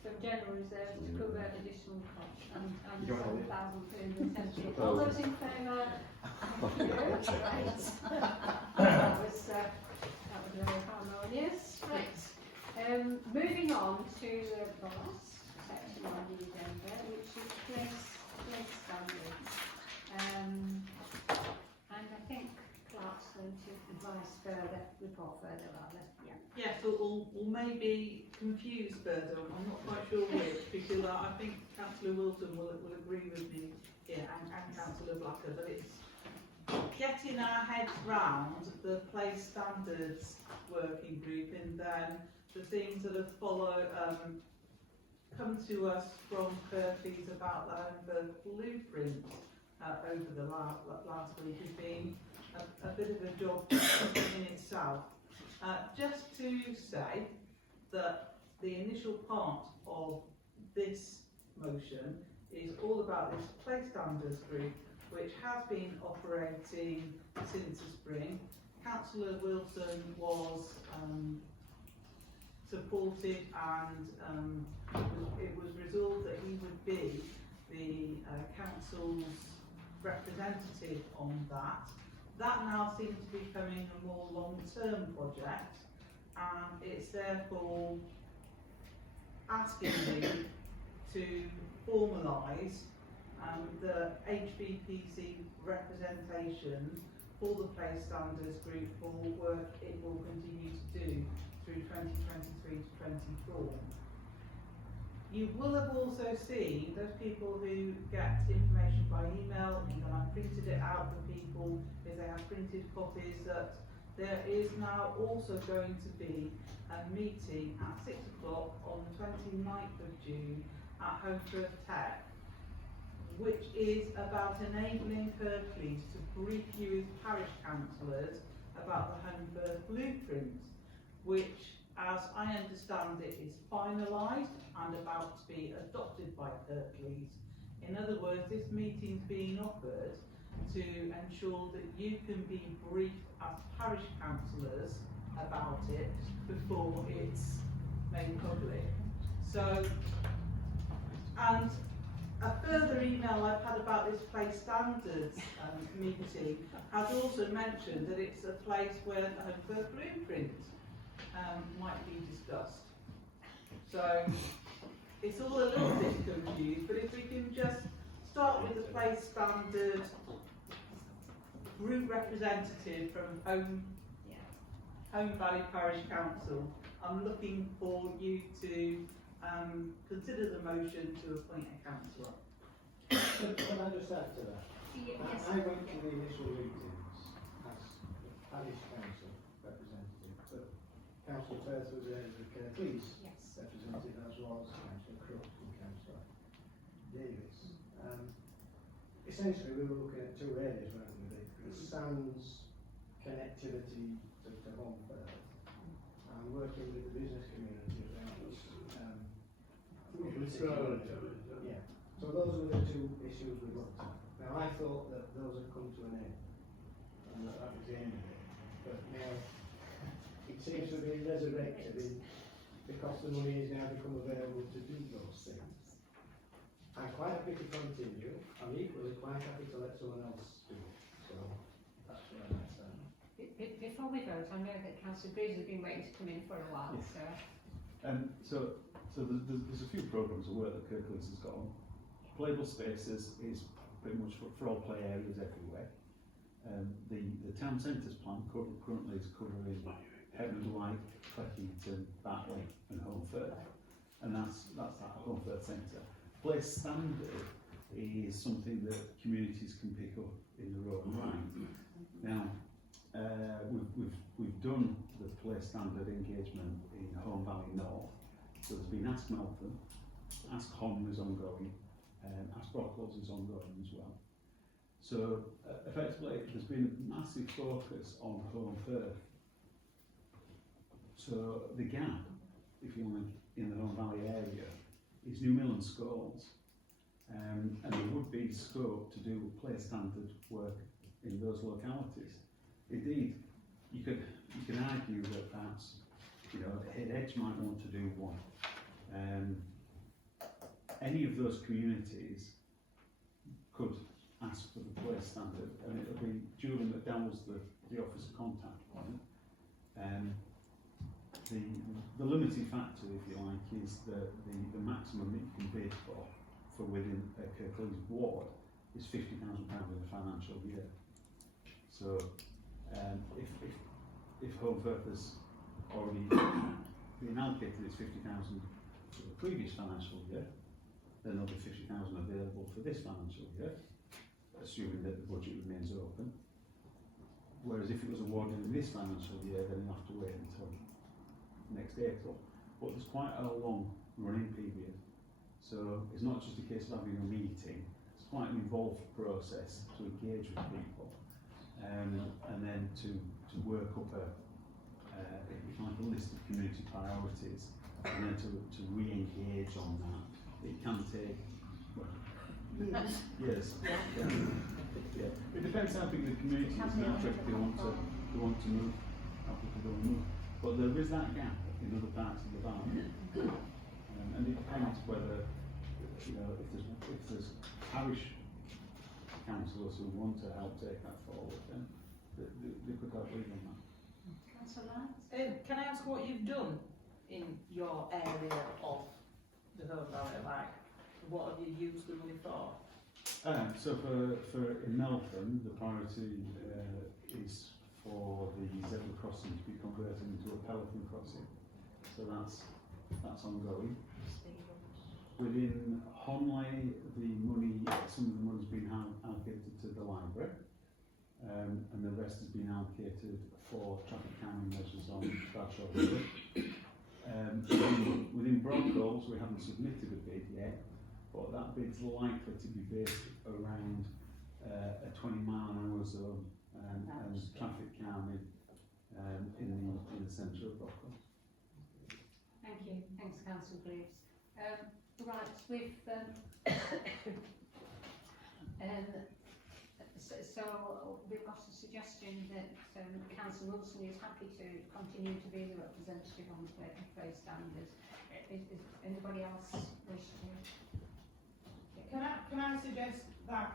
from general reserves to cover additional costs and 7,310. All those in favour? Thank you. Right. That was very harmonious. Right. Moving on to the last section on the agenda, which is place standards. And I think Clark's going to report further rather. Yeah. Yes, or maybe confuse further, I'm not quite sure which, because I think Councillor Wilson will agree with me here, and Councillor Blacker, that it's getting our heads round the place standards working group, and then the things that have followed, come to us from Kirklees about the Holme blueprint over the last week has been a bit of a job in itself. Just to say that the initial part of this motion is all about this place standards group, which has been operating since the spring. Councillor Wilson was supported, and it was resolved that he would be the council's representative on that. That now seems to be becoming a more long-term project, and it's therefore asking me to formalise the HBPC representation for the place standards group for work it will continue to do through 2023 to 24. You will have also seen those people who get information by email, and then I printed it out for people if they have printed copies, that there is now also going to be a meeting at 6 o'clock on the 29th of June at Holme Tech, which is about enabling Kirklees to brief you as parish councillors about the Holme blueprint, which, as I understand it, is finalised and about to be adopted by Kirklees. In other words, this meeting is being offered to ensure that you can be briefed as parish councillors about it before it's made public. So, and a further email I've had about this place standards meeting has also mentioned that it's a place where the Holme blueprint might be discussed. So it's all a little bit confused, but if we can just start with the place standard group representative from Holme Valley Parish Council, I'm looking for you to consider the motion to appoint a councillor. Can I just add to that? Yes. I went to the initial meetings as the parish council representative, but Councillor Firth was there as a Kirklees representative, as was Councillor Crook and Councillor Davis. Essentially, we were looking at two areas, weren't we? The sands connectivity to Holme Firth, and working with the business community around us. Yeah. So those were the two issues we looked at. Now I thought that those had come to an end, and that was the end of it. But now it seems to be resurrected because the money has now become available to do those things. I'm quite happy to continue. I'm equally quite happy to let someone else do it. So that's where I stand. Before we vote, I know that Councillor Breeze has been waiting to come in for a while, Yes. so. So So there's a few programmes of work that Kirklees has got on. Playable spaces is pretty much for all play areas everywhere. The town centres plan currently is covering Heaven White, Cleckington, Batley and Holme, and that's that Holme Centre. Play standard is something that communities can pick up in their own right. Now, we've done the play standard engagement in Holme Valley North. So there's been Ask Melton, Ask Holme is ongoing, Ask Brockles is ongoing as well. So effectively, there's been a massive focus on Holme Firth. So the gap, if you want, in the Holme Valley area, is New Mill and Scholes. And there would be scope to do play standard work in those localities. Indeed, you can argue that perhaps, you know, Edge might want to do one. Any of those communities could ask for the play standard, and it'll be Julian McDowell's the officer contact point. The limiting factor, if you like, is that the maximum that you can bid for within Kirklees ward is £50,000 in a financial year. So if Holme Firth has already been allocated its 50,000 for the previous financial year, then there'll be 50,000 available for this financial year, assuming that the budget remains open. Whereas if it was awarded in this financial year, then you'll have to wait until next April. But there's quite a long running period. So it's not just a case of having a meeting, it's quite an involved process to engage with people, and then to work up if you like, a list of community priorities, and then to re-engage on that. It can take, well, years. Yeah. It depends how big the community is and how quick they want to move, how quickly they want to move. But there is that gap in other parts of the valley. And it depends whether, you know, if there's parish councillors who want to help take that forward, then they could help lead on that. Councillor Lance? Can I ask what you've done in your area of the Holme Valley? Like, what have you used the money for? So for in Melton, the priority is for the zebra crossing to be converted into a peloton crossing. So that's ongoing. Within Holme, some of the money's been allocated to the library, and the rest has been allocated for traffic calming measures on Bradshaw Road. Within Brockles, we haven't submitted a bid yet, but that bid's likely to be based around a 20-mile-an-hour zone and traffic calming in the centre of Brockles. Thank you. Thanks, Councillor Greaves. Right, so we've got a suggestion that Councillor Wilson is happy to continue to be the representative on the play standard. Is anybody else wish to? Can I suggest that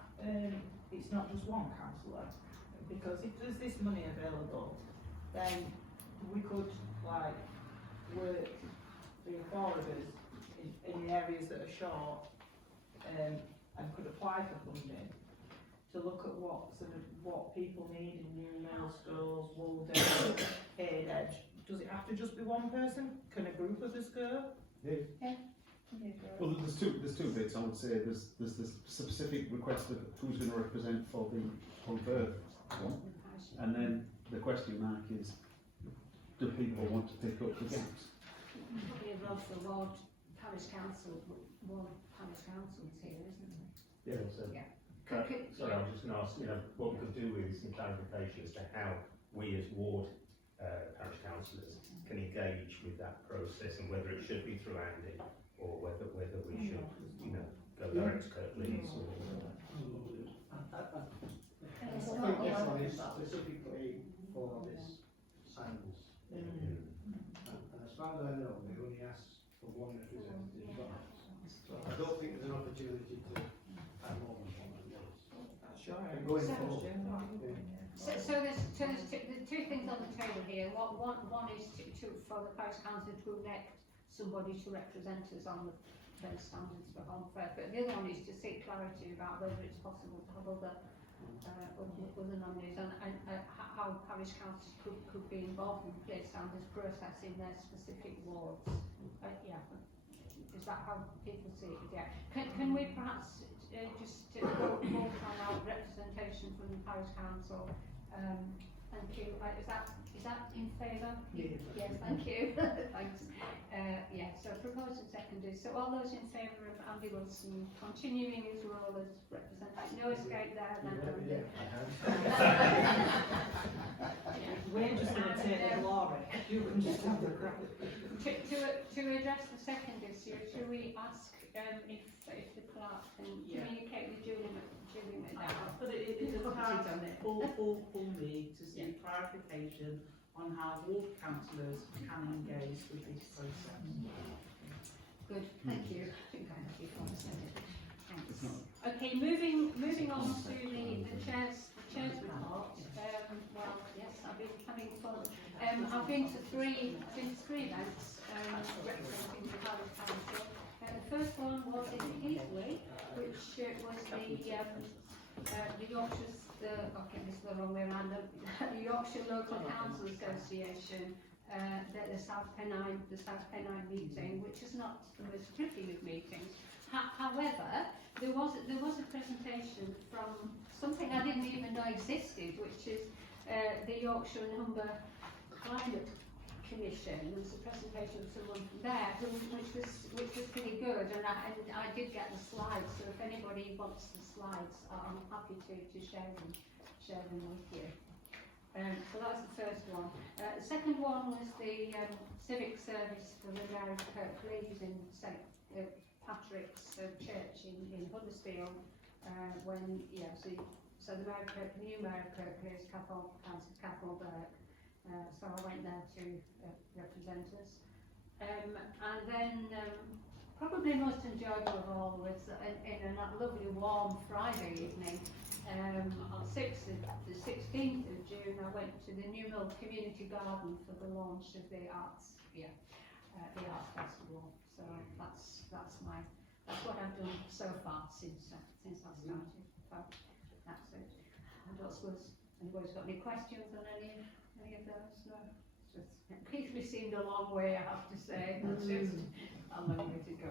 it's not just one councillor? Because if there's this money available, then we could like work 3 or 4 of us in the areas that are short, and could apply for funding to look at what people need in New Mill, Schools, Woolden, Hayed Edge. Does it have to just be one person? Can a group of us go? Yeah. Well, there's two bits. I would say there's the specific request of who's going to represent for the Holme Firth one, and then the question mark is, do people want to pick up the gaps? Probably a rod for Lord Parish Council. One Parish Council is here, isn't there? Yeah. So, Yeah. sorry, I was just going to ask. You know, what we could do with some clarification as to how we as ward parish councillors can engage with that process, and whether it should be through Andy or whether we should, you know, go direct to Kirklees. It's specifically for this sandals. And as far as I know, they only asked for one representative. I don't think there's an opportunity to have more than one of those. Sure. Going forward. So there's two things on the table here. One is for the Parish Council to elect somebody to represent us on the standards for Holme Fair. But the other one is to seek clarity about whether it's possible to have other nominees and how parish councils could be involved in the place standards process in their specific wards. Yeah, is that how people see it? Yeah. Can we perhaps just vote on our representation from the parish council? Thank you. Is that in favour? Yeah. Yes, thank you. Thanks. Yeah, so proposed and seconded. So all those in favour of Andy Wilson continuing his role as representative? No escape there then, Andy. We're just going to take the glory. You can just have the credit. To address the second issue, should we ask if the clerk can communicate with Julie McDowell? But it is a task for me to see clarification on how ward councillors can engage with this process. Good, thank you. I think I have before I said it. Thanks. Okay, moving on to the chair's report. Well, yes, I've been having fun. I've been to three events representing the Parish Council. The first one was in Heathway, which was the Yorkshire's, okay, this is the wrong way around, the Yorkshire Local Council Association, the South Pennine meeting, which is not the most pretty of meetings. However, there was a presentation from something I didn't even know existed, which is the Yorkshire and Humber Climate Commission. There was a presentation of someone from there, which was pretty good, and I did get the slides. So if anybody wants the slides, I'm happy to share them with you. So that was the first one. The second one was the civic service for the Mary Kirklees in St Patrick's Church in Huddersfield. So the new Mary Kirklees, Cathal Burke. So I went there to represent us. And then probably most enjoyable of all was in a lovely warm Friday evening. On the 16th of June, I went to the New Mill Community Garden for the launch of the Arts Festival. So that's what I've done so far since I started. So that's it. I don't suppose anybody's got any questions on any of those? No. It seemed a long way, I have to say. That's just a long way to go.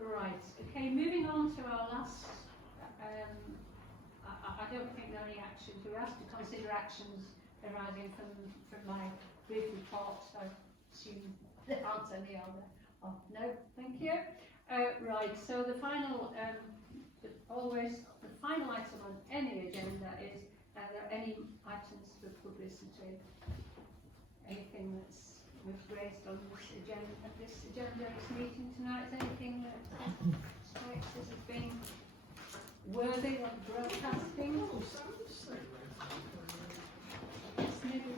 Right. Okay. Moving on to our last. I don't think there are any actions. We have to consider actions arising from my brief report. So I assume there aren't any other. Oh, no. Thank you. Right. So the final, the final item on any agenda is. Are there any items for publicity? Anything that's raised on this agenda, this meeting tonight? Anything that strikes us as being worthy of broadcasting? Yes, maybe